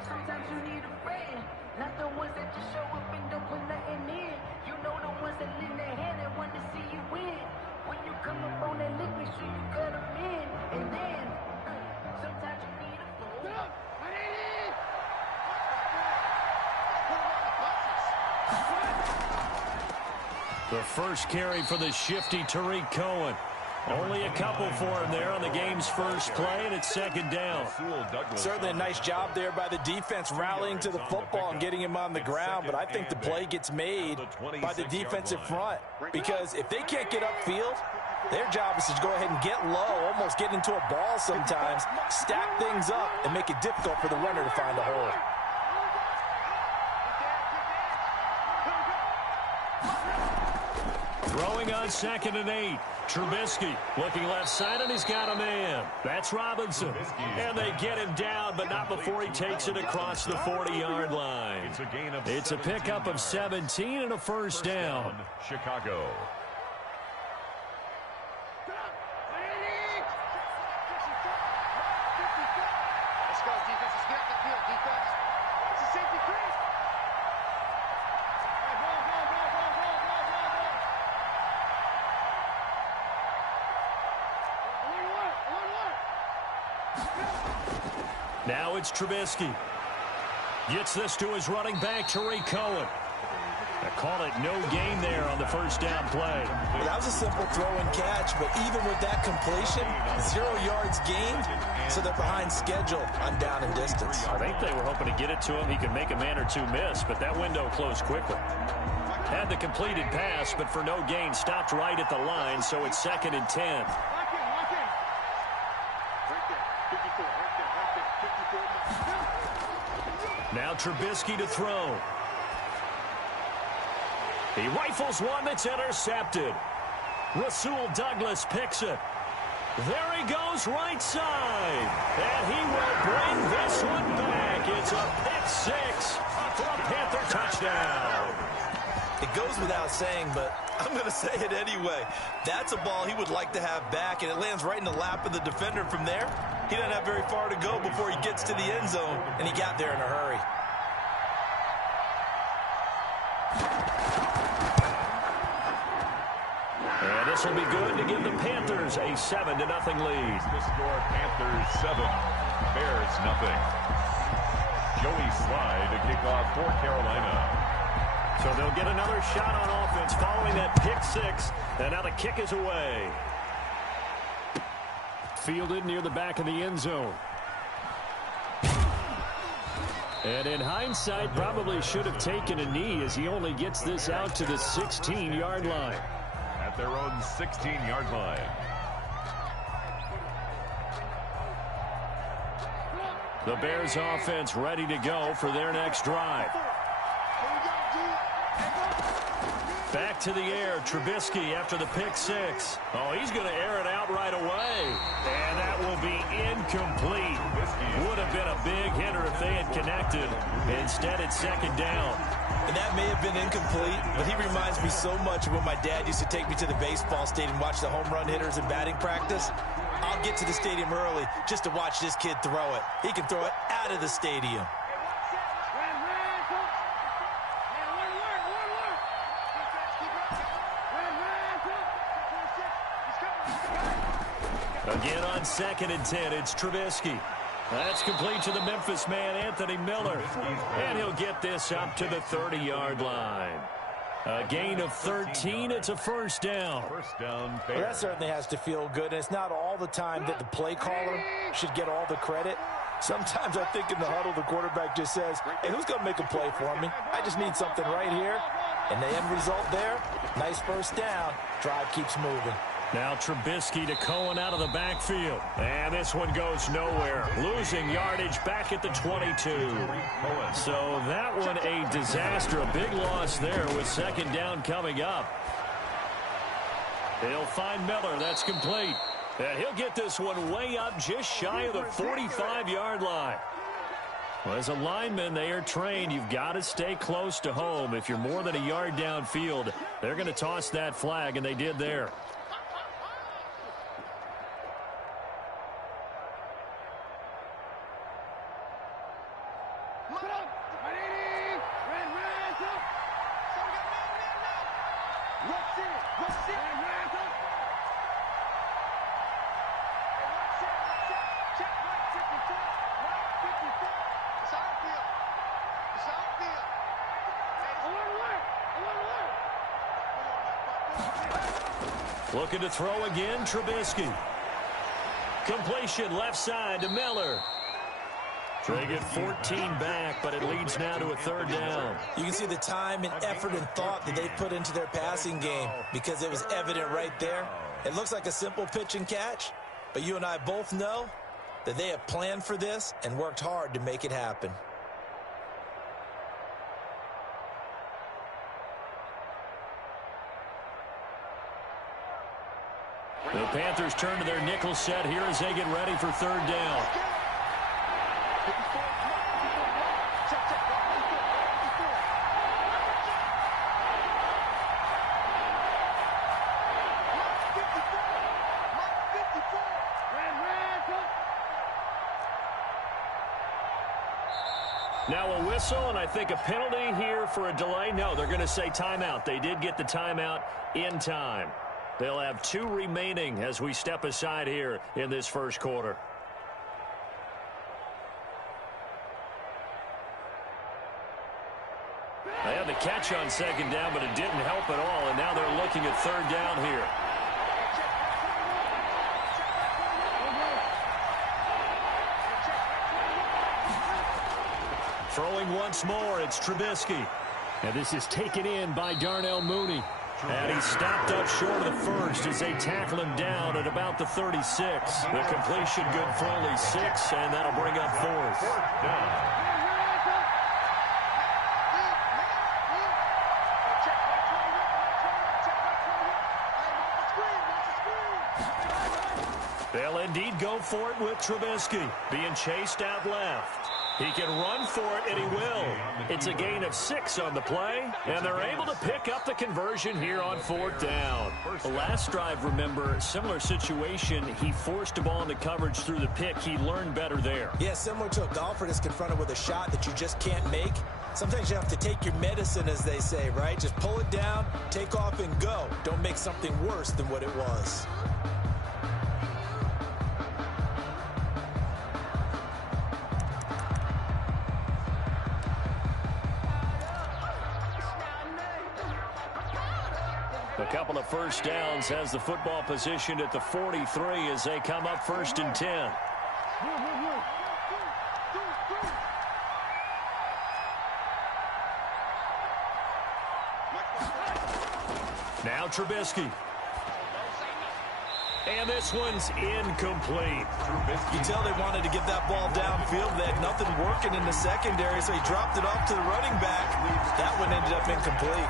Sometimes you need a friend, not the ones that just show up and don't put nothing in. You know the ones that lend their hand and want to see you win. When you come up on that lick, make sure you cut them in. And then, sometimes you need a fool. The first carry for the shifty Tariq Cohen. Only a couple for him there on the game's first play, and it's second down. Certainly a nice job there by the defense rallying to the football and getting him on the ground, but I think the play gets made by the defensive front because if they can't get upfield, their job is to go ahead and get low, almost get into a ball sometimes, stack things up, and make it difficult for the runner to find a hole. Throwing on 2nd and 8. Trubisky looking left side, and he's got a man. That's Robinson. And they get him down, but not before he takes it across the 40-yard line. It's a pickup of 17 and a first down. Chicago. Let's go, defense. Let's get off the field, defense. It's a safety crease. Now it's Trubisky. Gets this to his running back, Tariq Cohen. I call it no gain there on the first down play. Well, that was a simple throw and catch, but even with that completion, 0 yards gained, so they're behind schedule on down and distance. I think they were hoping to get it to him. He could make a man or two miss, but that window closed quickly. Had the completed pass, but for no gain, stopped right at the line, so it's 2nd and 10. Lock in. Right there. 54. Right there. 54. Now Trubisky to throw. He rifles one that's intercepted. Rasul Douglas picks it. There he goes right side. And he will bring this one back. It's a pick 6 for a Panther touchdown. It goes without saying, but I'm going to say it anyway. That's a ball he would like to have back, and it lands right in the lap of the defender from there. He doesn't have very far to go before he gets to the end zone, and he got there in a hurry. And this will be good to give the Panthers a 7-0 lead. The score, Panthers 7, Bears nothing. Joey Sly to kick off for Carolina. So they'll get another shot on offense following that pick 6. And now the kick is away. Fielded near the back of the end zone. And in hindsight, probably should have taken a knee as he only gets this out to the 16-yard line. At their own 16-yard line. The Bears offense ready to go for their next drive. Back to the air, Trubisky after the pick 6. Oh, he's going to air it out right away. And that will be incomplete. Would have been a big hitter if they had connected. Instead, it's 2nd down. And that may have been incomplete, but he reminds me so much of when my dad used to take me to the baseball stadium and watch the home run hitters in batting practice. I'll get to the stadium early just to watch this kid throw it. He can throw it out of the stadium. Again on 2nd and 10, it's Trubisky. That's complete to the Memphis man, Anthony Miller. And he'll get this up to the 30-yard line. A gain of 13. It's a first down. First down, Well, that certainly has to feel good. And it's not all the time that the play caller should get all the credit. Sometimes I think in the huddle, the quarterback just says, hey, who's going to make a play for me? I just need something right here. And the end result there, nice first down. Drive keeps moving. Now Trubisky to Cohen out of the backfield. And this one goes nowhere. Losing yardage back at the 22. So that one a disaster. A big loss there with 2nd down coming up. He'll find Miller. That's complete. And he'll get this one way up just shy of the 45-yard line. Well, as a lineman, they are trained. You've got to stay close to home. If you're more than a yard downfield, they're going to toss that flag, and they did there. Looking to throw again, Trubisky. Completion left side to Miller. They get 14 back, but it leads now to a 3rd down. You can see the time and effort and thought that they put into their passing game because it was evident right there. It looks like a simple pitch and catch, but you and I both know that they have planned for this and worked hard to make it happen. The Panthers turn to their nickel set here as they get ready for 3rd down. Now a whistle, and I think a penalty here for a delay. No, they're going to say timeout. They did get the timeout in time. They'll have 2 remaining as we step aside here in this first quarter. They had the catch on 2nd down, but it didn't help at all, and now they're looking at 3rd down here. Throwing once more, it's Trubisky. And this is taken in by Darnell Mooney. And he's stopped up short of the first as they tackle him down at about the 36. The completion good for only 6, and that'll bring up 4th down. They'll indeed go for it with Trubisky being chased out left. He can run for it, and he will. It's a gain of 6 on the play, and they're able to pick up the conversion here on 4th down. The last drive, remember, similar situation. He forced a ball into coverage through the pick. He learned better there. Yeah, similar to a golfer that's confronted with a shot that you just can't make. Sometimes you have to take your medicine, as they say, right? Just pull it down, take off, and go. Don't make something worse than what it was. A couple of first downs has the football positioned at the 43 as they come up 1st and 10. Now Trubisky. And this one's incomplete. You tell they wanted to get that ball downfield. They had nothing working in the secondary, so he dropped it off to the running back. That one ended up incomplete.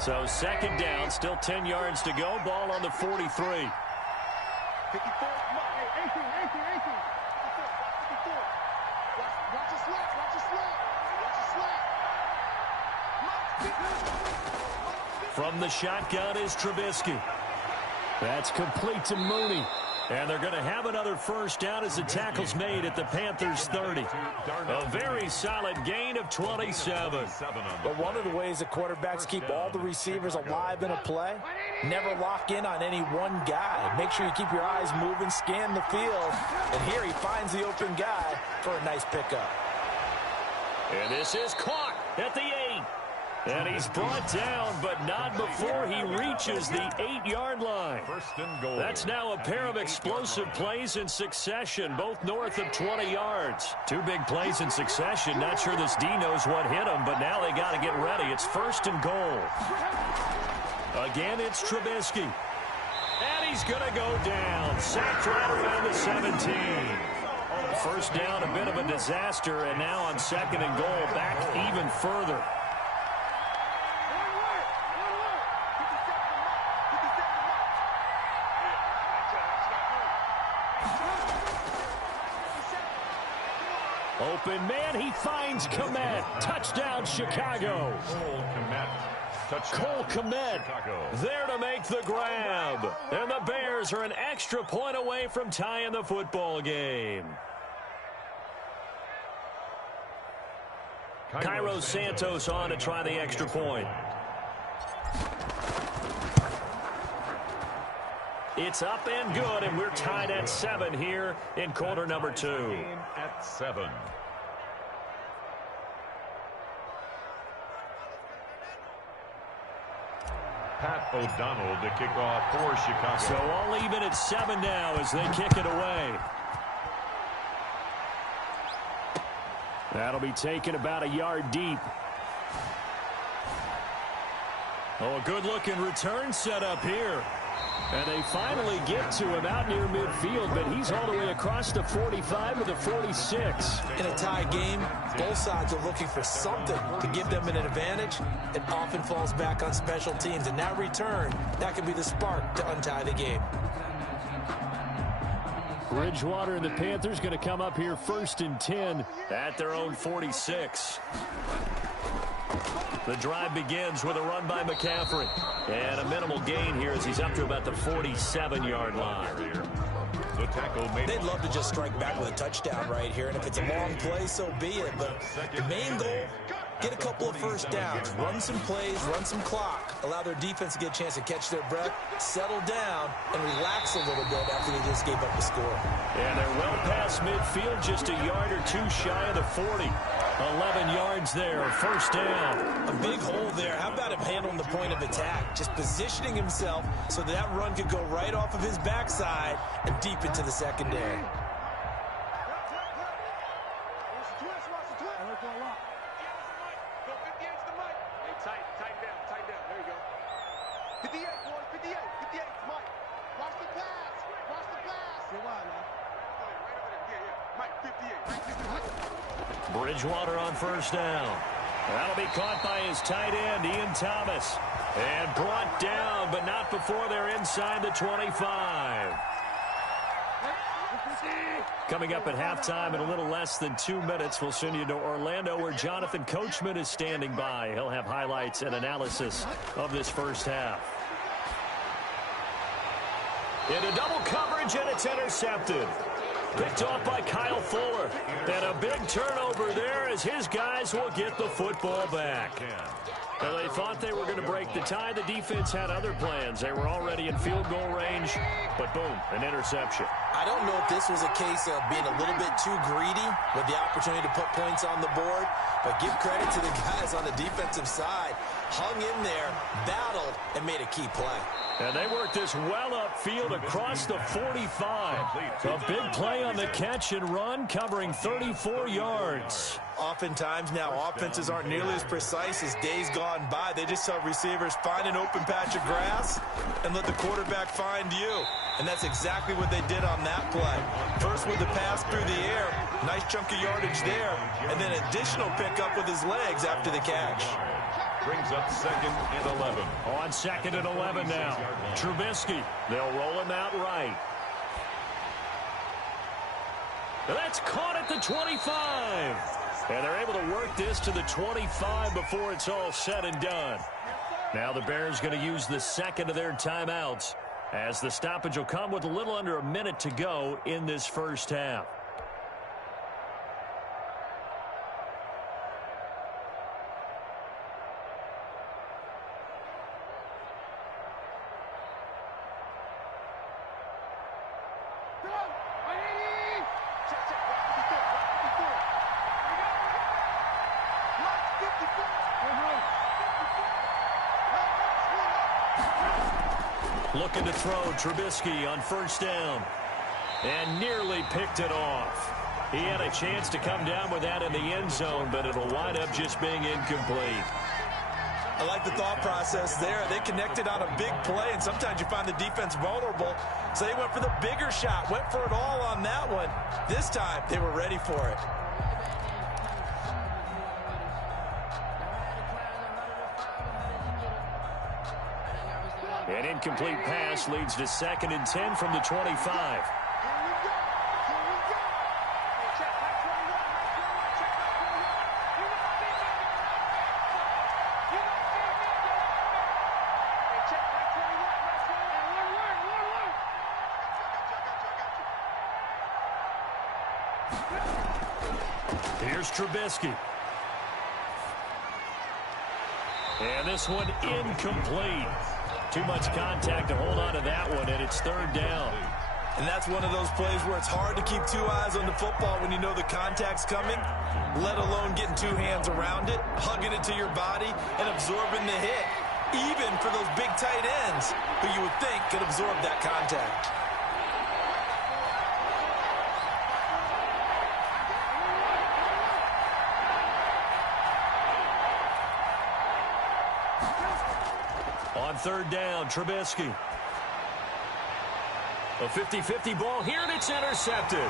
So 2nd down, still 10 yards to go. Ball on the 43. From the shotgun is Trubisky. That's complete to Mooney. And they're going to have another first down as the tackle's made at the Panthers' 30. A very solid gain of 27. But one of the ways that quarterbacks keep all the receivers alive in a play, never lock in on any one guy. Make sure you keep your eyes moving, scan the field. And here he finds the open guy for a nice pickup. And this is caught at the 8. And he's brought down, but not before he reaches the 8-yard line. First and goal. That's now a pair of explosive plays in succession, both north of 20 yards. Two big plays in succession. Not sure this D knows what hit him, but now they got to get ready. It's first and goal. Again, it's Trubisky. And he's going to go down. Sacked right around the 17. First down, a bit of a disaster, and now on second and goal, back even further. Open man, he finds Kmet. Touchdown, Chicago. Cole Kmet there to make the grab. And the Bears are an extra point away from tying the football game. Cairo Santos on to try the extra point. It's up and good, and we're tied at 7 here in quarter number 2. At 7. Pat O'Donnell to kick off for Chicago. So all even at 7 now as they kick it away. That'll be taken about a yard deep. Oh, a good-looking return set up here. And they finally get to him out near midfield, but he's all the way across the 45 to the 46. In a tie game, both sides are looking for something to give them an advantage. It often falls back on special teams, and that return, that could be the spark to untie the game. Bridgewater and the Panthers going to come up here first and 10 at their own 46. The drive begins with a run by McCaffrey. And a minimal gain here as he's up to about the 47-yard line. The tackle made. They'd love to just strike back with a touchdown right here, and if it's a long play, so be it. But the main goal, get a couple of first downs, run some plays, run some clock, allow their defense to get a chance to catch their breath, settle down, and relax a little bit after they just gave up the score. And they're well past midfield, just a yard or two shy of the 40. 11 yards there, first down. A big hole there. How about him handling the point of attack? Just positioning himself so that run could go right off of his backside and deep into the secondary. Bridgewater on first down. That'll be caught by his tight end, Ian Thomas. And brought down, but not before they're inside the 25. Coming up at halftime in a little less than 2 minutes, we'll send you to Orlando where Jonathan Coachman is standing by. He'll have highlights and analysis of this first half. Into double coverage, and it's intercepted. Picked off by Kyle Fuller. And a big turnover there as his guys will get the football back. Well, they thought they were going to break the tie. The defense had other plans. They were already in field goal range, but boom, an interception. I don't know if this was a case of being a little bit too greedy with the opportunity to put points on the board, but give credit to the guys on the defensive side. Hung in there, battled, and made a key play. And they worked this well upfield across the 45. A big play on the catch and run, covering 34 yards. Oftentimes now, offenses aren't nearly as precise as days gone by. They just tell receivers, find an open patch of grass and let the quarterback find you. And that's exactly what they did on that play. First with the pass through the air, nice chunk of yardage there, and then additional pickup with his legs after the catch. Brings up second and 11. On second and 11 now. Trubisky. They'll roll him out right. That's caught at the 25. And they're able to work this to the 25 before it's all said and done. Now the Bears going to use the second of their timeouts, as the stoppage will come with a little under a minute to go in this first half. Looking to throw, Trubisky on first down. And nearly picked it off. He had a chance to come down with that in the end zone, but it'll wind up just being incomplete. I like the thought process there. They connected on a big play, and sometimes you find the defense vulnerable. So they went for the bigger shot, went for it all on that one. This time, they were ready for it. An incomplete pass leads to 2nd and 10 from the 25. Here's Trubisky. And this one incomplete. Too much contact to hold on to that one, and it's 3rd down. And that's one of those plays where it's hard to keep 2 eyes on the football when you know the contact's coming, let alone getting 2 hands around it, hugging it to your body, and absorbing the hit, even for those big tight ends who you would think could absorb that contact. On 3rd down, Trubisky. A 50-50 ball here, and it's intercepted.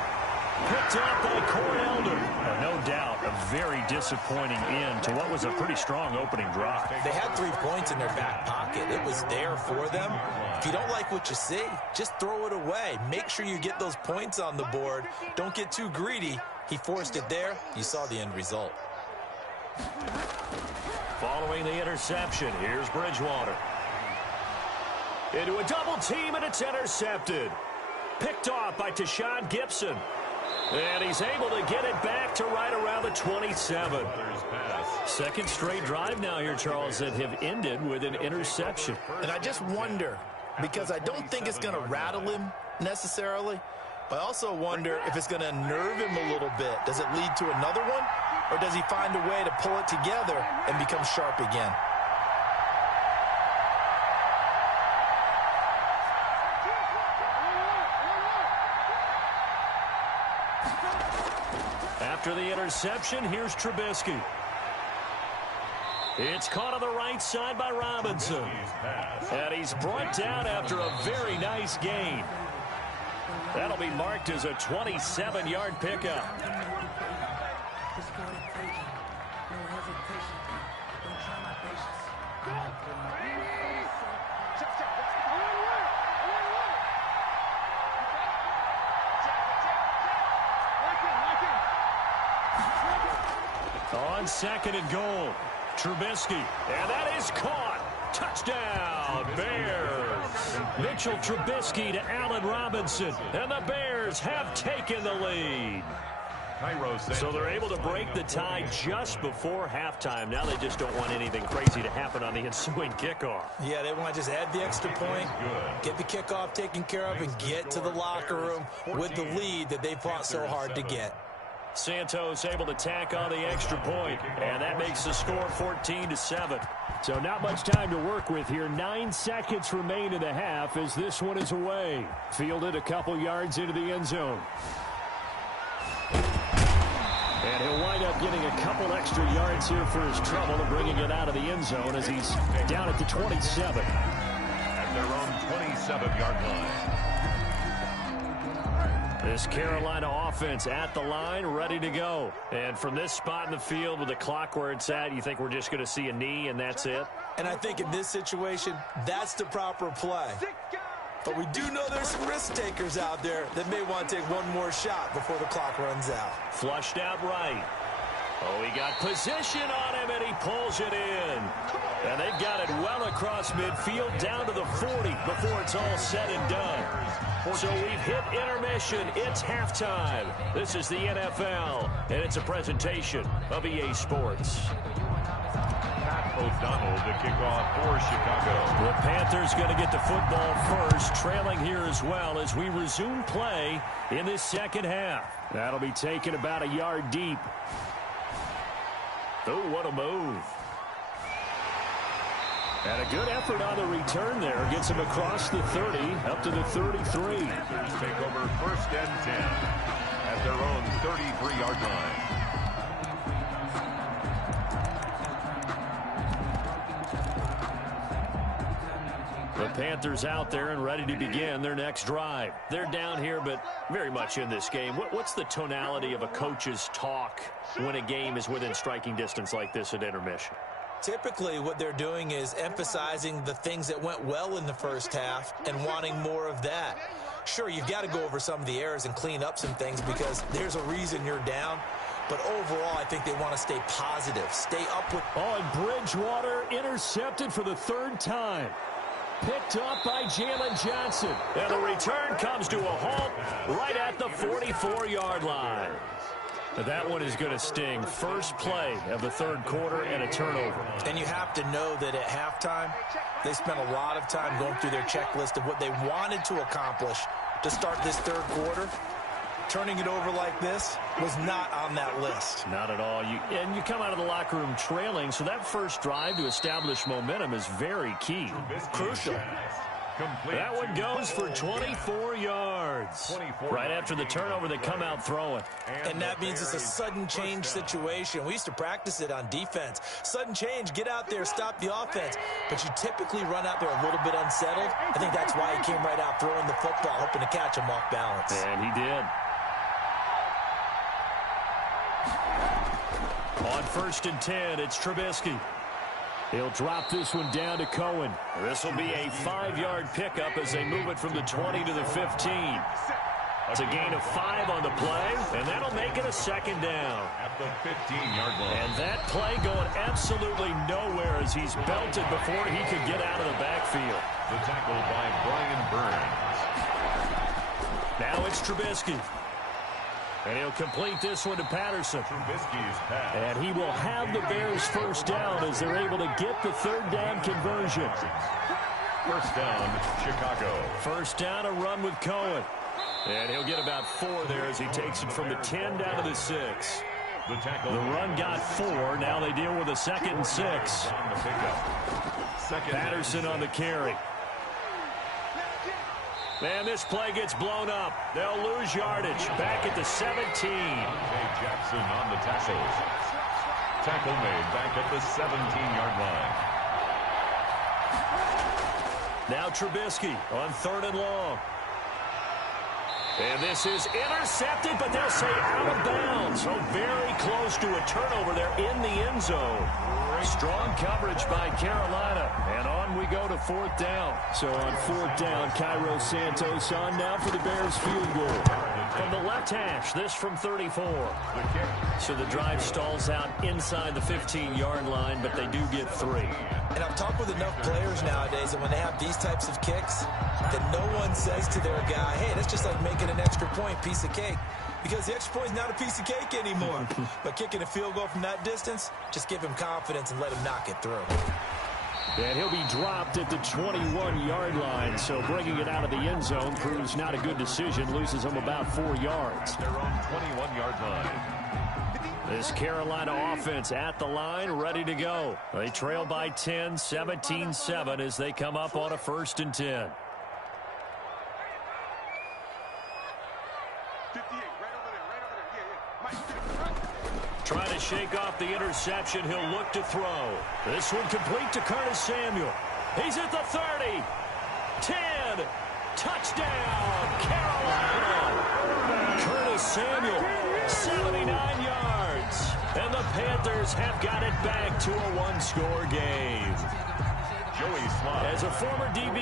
Picked up by Cornelder. No doubt, a very disappointing end to what was a pretty strong opening drive. They had 3 points in their back pocket. It was there for them. If you don't like what you see, just throw it away. Make sure you get those points on the board. Don't get too greedy. He forced it there. You saw the end result. Following the interception, here's Bridgewater. Into a double team, and it's intercepted. Picked off by Tashawn Gibson. And he's able to get it back to right around the 27. Second straight drive now here, Charles, that have ended with an interception. And I just wonder, because I don't think it's going to rattle him necessarily, but I also wonder if it's going to nerve him a little bit. Does it lead to another one, or does he find a way to pull it together and become sharp again? After the interception, here's Trubisky. It's caught on the right side by Robinson. And he's brought down after a very nice gain. That'll be marked as a 27-yard pickup. On 2nd and goal, Trubisky, and that is caught. Touchdown, Bears. Mitchell Trubisky to Allen Robinson, and the Bears have taken the lead. So they're able to break the tie just before halftime. Now they just don't want anything crazy to happen on the ensuing kickoff. Yeah, they want to just add the extra point, get the kickoff taken care of, and get to the locker room with the lead that they fought so hard to get. Santos able to tack on the extra point, and that makes the score 14-7. So not much time to work with here. 9 seconds remain in the half as this one is away. Fielded a couple yards into the end zone. And he'll wind up getting a couple extra yards here for his trouble and bringing it out of the end zone as he's down at the 27. At their own 27-yard line. This Carolina offense at the line, ready to go. And from this spot in the field with the clock where it's at, you think we're just going to see a knee and that's it? And I think in this situation, that's the proper play. But we do know there's some risk takers out there that may want to take one more shot before the clock runs out. Flushed out right. Oh, he got position on him, and he pulls it in. And they've got it well across midfield down to the 40 before it's all said and done. So we've hit intermission. It's halftime. This is the NFL, and it's a presentation of EA Sports. Pat O'Donnell to kick off for Chicago. The Panthers going to get the football first, trailing here as well as we resume play in this second half. That'll be taken about a yard deep. Oh, what a move. And a good effort on the return there. Gets him across the 30, up to the 33. Panthers take over 1st and 10 at their own 33-yard line. The Panthers out there and ready to begin their next drive. They're down here, but very much in this game. What's the tonality of a coach's talk when a game is within striking distance like this at intermission? Typically, what they're doing is emphasizing the things that went well in the first half and wanting more of that. Sure, you've got to go over some of the errors and clean up some things because there's a reason you're down. But overall, I think they want to stay positive, stay up with... Oh, and Bridgewater intercepted for the 3rd time. Picked up by Jalen Johnson. And the return comes to a halt right at the 44-yard line. That one is going to sting. First play of the 3rd quarter and a turnover. And you have to know that at halftime, they spent a lot of time going through their checklist of what they wanted to accomplish to start this 3rd quarter. Turning it over like this was not on that list. Not at all. And you come out of the locker room trailing, so that first drive to establish momentum is very key. Crucial. That one goes for 24 yards. Right after the turnover, they come out throwing. And that means it's a sudden change situation. We used to practice it on defense. Sudden change, get out there, stop the offense. But you typically run out there a little bit unsettled. I think that's why he came right out throwing the football, hoping to catch him off balance. And he did. On 1st and 10, it's Trubisky. He'll drop this one down to Cohen. This will be a 5-yard pickup as they move it from the 20 to the 15. It's a gain of 5 on the play, and that'll make it a 2nd down. At the 15-yard line. And that play going absolutely nowhere as he's belted before he could get out of the backfield. The tackle by Brian Burns. Now it's Trubisky. And he'll complete this one to Patterson. Trubisky's pass. And he will have the Bears first down as they're able to get the 3rd down conversion. First down, Chicago. First down, a run with Cohen. And he'll get about 4 there as he takes it from the 10 down to the 6. The tackle. The run got 4. Now they deal with a 2nd and 6. On the pickup. Patterson on the carry. And this play gets blown up. They'll lose yardage. Back at the 17. Jay Jackson on the tackles. Tackle made back at the 17-yard line. Now Trubisky on 3rd and long. And this is intercepted, but they'll say out of bounds. So very close to a turnover there in the end zone. Strong coverage by Carolina. And on we go to 4th down. So on 4th down, Cairo Santos on now for the Bears field goal. From the left hash, this from 34. So the drive stalls out inside the 15-yard line, but they do get 3. And I've talked with enough players nowadays that when they have these types of kicks, that no one says to their guy, hey, that's just like making an extra point, piece of cake. Because the extra point is not a piece of cake anymore. But kicking a field goal from that distance, just give him confidence and let him knock it through. And he'll be dropped at the 21-yard line. So bringing it out of the end zone proves not a good decision. Loses him about 4 yards. Their own 21-yard line. This Carolina offense at the line, ready to go. They trail by 10, 17-7 as they come up on a 1st and 10. Trying to shake off the interception. He'll look to throw. This one complete to Curtis Samuel. He's at the 30. 10. Touchdown, Carolina. Curtis Samuel, 79 yards. And the Panthers have got it back to a 1-score game. Joey Slye. As a former DB,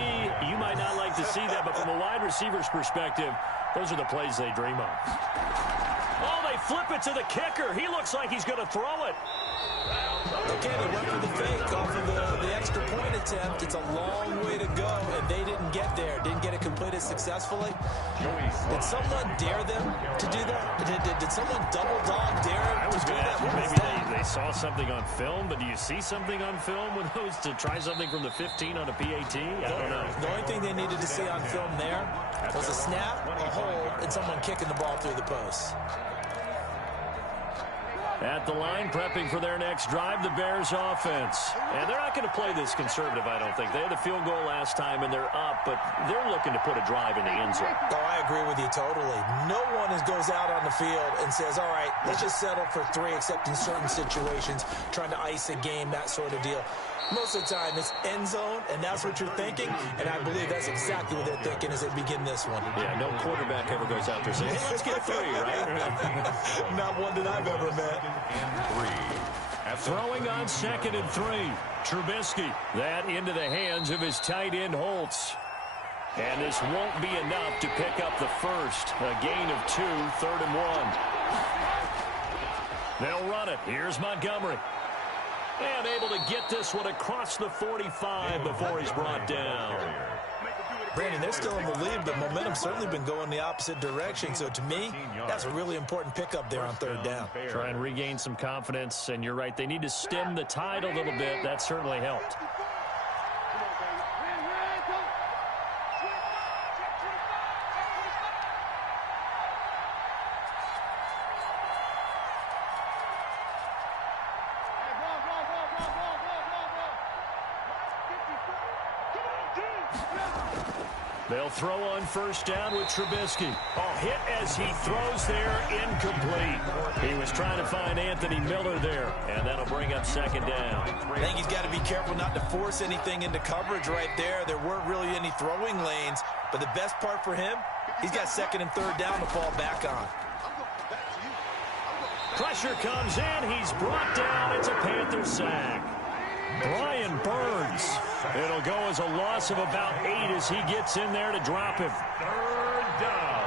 you might not like to see that, but from a wide receiver's perspective, those are the plays they dream of. Oh, they flip it to the kicker. He looks like he's going to throw it. Okay, they went for the fake off of the extra point attempt. It's a long way to go, and they didn't get there. Didn't get it completed successfully. Did someone dare them to do that? Did someone double dog dare them to do that? Maybe they saw something on film, but do you see something on film with those to try something from the 15 on a PAT? I don't know. The only thing they needed to see on film there was a snap, a hold, and someone kicking the ball through the post. At the line, prepping for their next drive, the Bears offense. And they're not going to play this conservative, I don't think. They had the field goal last time, and they're up, but they're looking to put a drive in the end zone. Oh, I agree with you totally. No one goes out on the field and says, all right, let's just settle for 3, except in certain situations, trying to ice a game, that sort of deal. Most of the time, it's end zone, and that's what you're thinking, and I believe that's exactly what they're thinking as they begin this one. Yeah, no quarterback ever goes out there saying, hey, let's get 3, right? Not one that I've ever met. Throwing on 2nd and 3. Trubisky. That into the hands of his tight end, Holtz. And this won't be enough to pick up the first. A gain of 2, 3rd and 1. They'll run it. Here's Montgomery. And able to get this one across the 45 before he's brought down. Brandon, they're still in the lead, but momentum's certainly been going the opposite direction. So to me, that's a really important pickup there on 3rd down. Try and regain some confidence, and you're right. They need to stem the tide a little bit. That certainly helped. They'll throw on 1st down with Trubisky. Oh, hit as he throws there, incomplete. He was trying to find Anthony Miller there, and that'll bring up 2nd down. I think he's got to be careful not to force anything into coverage right there. There weren't really any throwing lanes, but the best part for him, he's got 2nd and 3rd down to fall back on. Pressure comes in. He's brought down. It's a Panther sack. Brian Burns. It'll go as a loss of about 8 as he gets in there to drop him. 3rd down.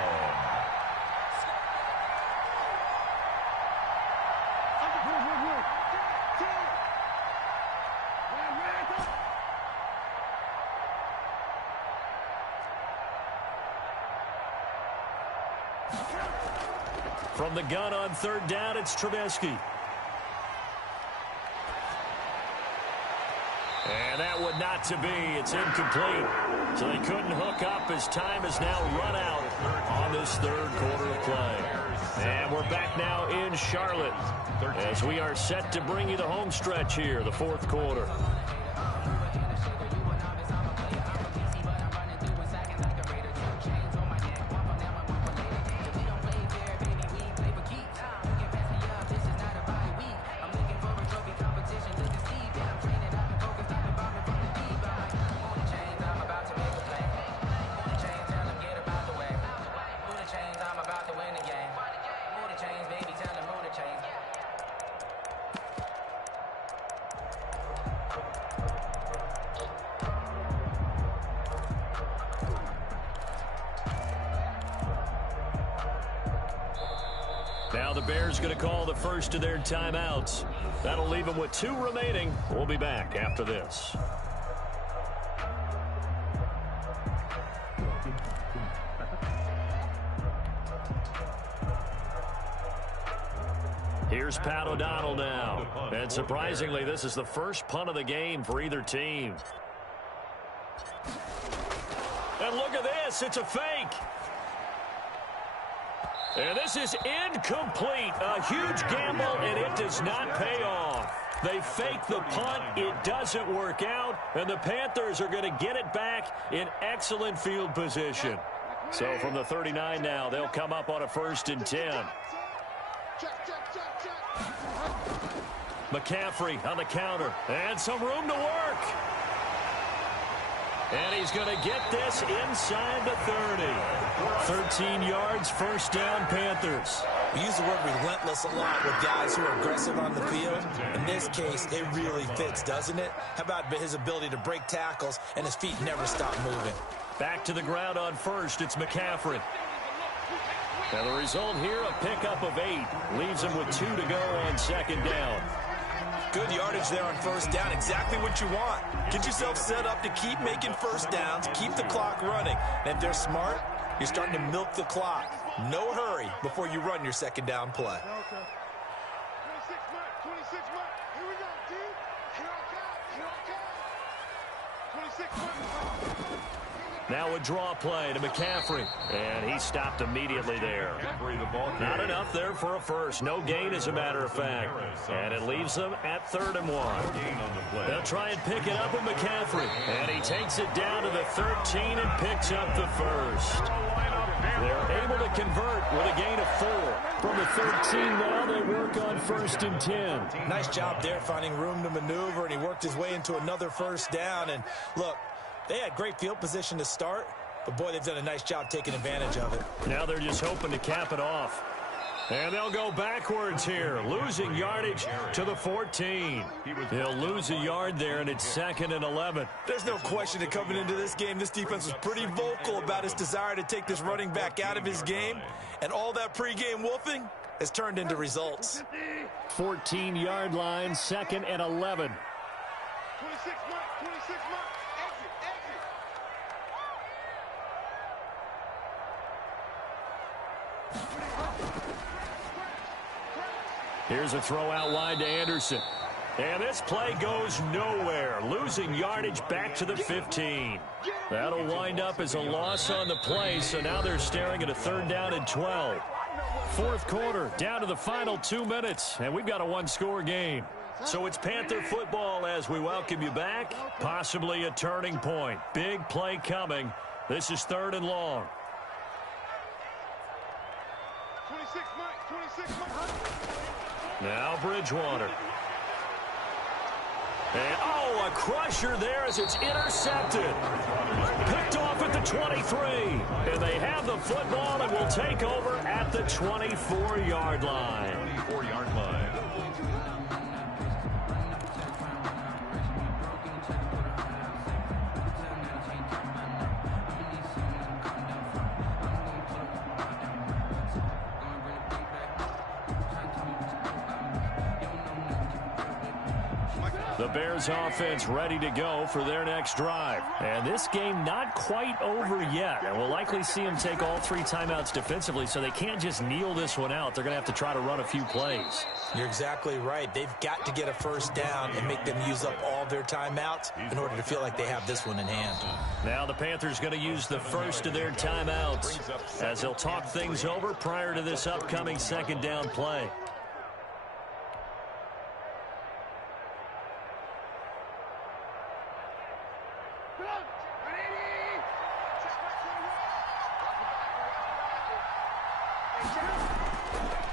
From the gun on 3rd down, it's Trubisky. And that would not to be. It's incomplete. So they couldn't hook up as time has now run out on this 3rd quarter of play. And we're back now in Charlotte as we are set to bring you the home stretch here, the 4th quarter. Now the Bears going to call the first of their timeouts. That'll leave them with 2 remaining. We'll be back after this. Here's Pat O'Donnell now. And surprisingly, this is the first punt of the game for either team. And look at this. It's a fake. And this is incomplete. A huge gamble, and it does not pay off. They fake the punt. It doesn't work out, and the Panthers are going to get it back in excellent field position. So from the 39 now, they'll come up on a 1st and 10. McCaffrey on the counter, and some room to work. And he's going to get this inside the 30. 13 yards, 1st down, Panthers. We use the word relentless a lot with guys who are aggressive on the field. In this case, it really fits, doesn't it? How about his ability to break tackles and his feet never stop moving? Back to the ground on 1st, it's McCaffrey. And the result here, a pickup of 8. Leaves him with 2 to go on second down. Good yardage there on first down. Exactly what you want. Get yourself set up to keep making first downs, keep the clock running. And if they're smart, you're starting to milk the clock. No hurry before you run your second down play. 26 mark, 26 mark. Here we go, D. Here I come, 26 mark. Now a draw play to McCaffrey. And he stopped immediately there. Not enough there for a first. No gain, as a matter of fact. And it leaves them at 3rd and 1. They'll try and pick it up with McCaffrey. And he takes it down to the 13 and picks up the first. They're able to convert with a gain of 4. From the 13 now, they work on 1st and 10. Nice job there finding room to maneuver, and he worked his way into another first down. And look, they had great field position to start, but boy, they've done a nice job taking advantage of it. Now they're just hoping to cap it off. And they'll go backwards here, losing yardage to the 14. They'll lose a yard there, and it's 2nd and 11. There's no question that coming into this game, this defense was pretty vocal about his desire to take this running back out of his game, and all that pregame wolfing has turned into results. 14-yard line, 2nd and 11. 26 mark, 26 mark. Exit. Here's a throw out wide to Anderson. And this play goes nowhere, losing yardage back to the 15. That'll wind up as a loss on the play, so now they're staring at a 3rd down and 12. 4th quarter, down to the final 2 minutes, and we've got a 1-score game. So it's Panther football as we welcome you back. Possibly a turning point. Big play coming. This is 3rd and long. 26 mark, 26 mark. Now Bridgewater. And, a crusher there as it's intercepted. Picked off at the 23. And they have the football and will take over at the 24-yard line. 24-yard line. The Bears offense ready to go for their next drive. And this game not quite over yet. And we'll likely see them take all 3 timeouts defensively, so they can't just kneel this one out. They're going to have to try to run a few plays. You're exactly right. They've got to get a first down and make them use up all their timeouts in order to feel like they have this one in hand. Now the Panthers going to use the first of their timeouts as they'll talk things over prior to this upcoming 2nd down play.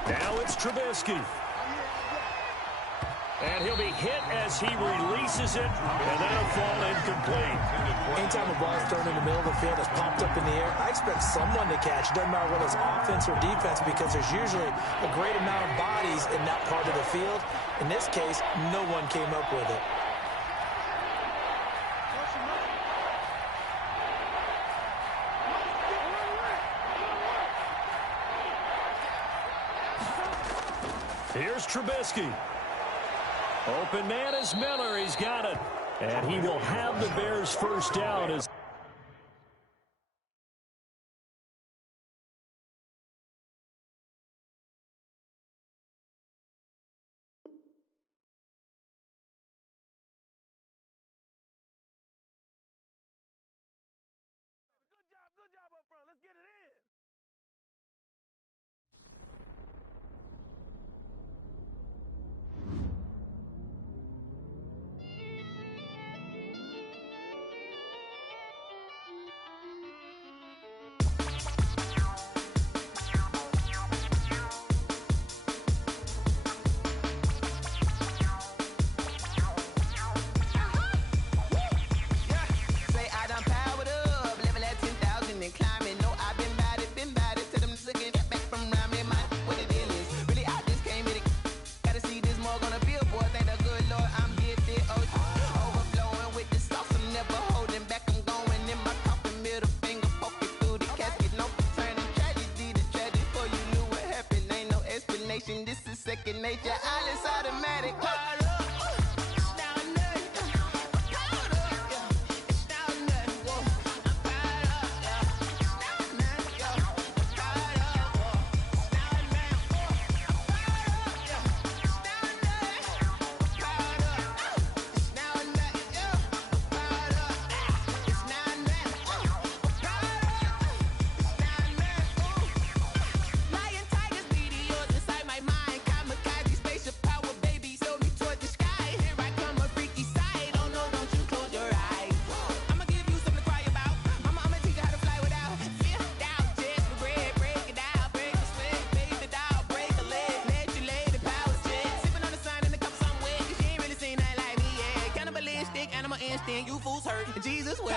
Now it's Trubisky. And he'll be hit as he releases it, and that'll fall incomplete. Anytime a ball is thrown in the middle of the field, it's popped up in the air, I expect someone to catch. It doesn't matter whether it's offense or defense, because there's usually a great amount of bodies in that part of the field. In this case, no one came up with it. Here's Trubisky. Open man is Miller. He's got it. And he will have the Bears first down as Good job up front. Let's get it in. second nature. All is automatic. You fools hurt. Jesus will.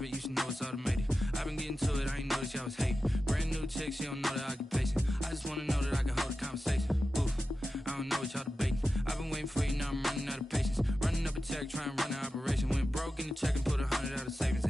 You should know it's automated. I've been getting to it, I ain't noticed y'all was hating. Brand new chick, she don't know the occupation. I just wanna know that I can hold a conversation. Oof, I don't know what y'all debating. I've been waiting for you, now I'm running out of patience. Running up a check, trying to run an operation. Went broke in the check and put 100 out of savings.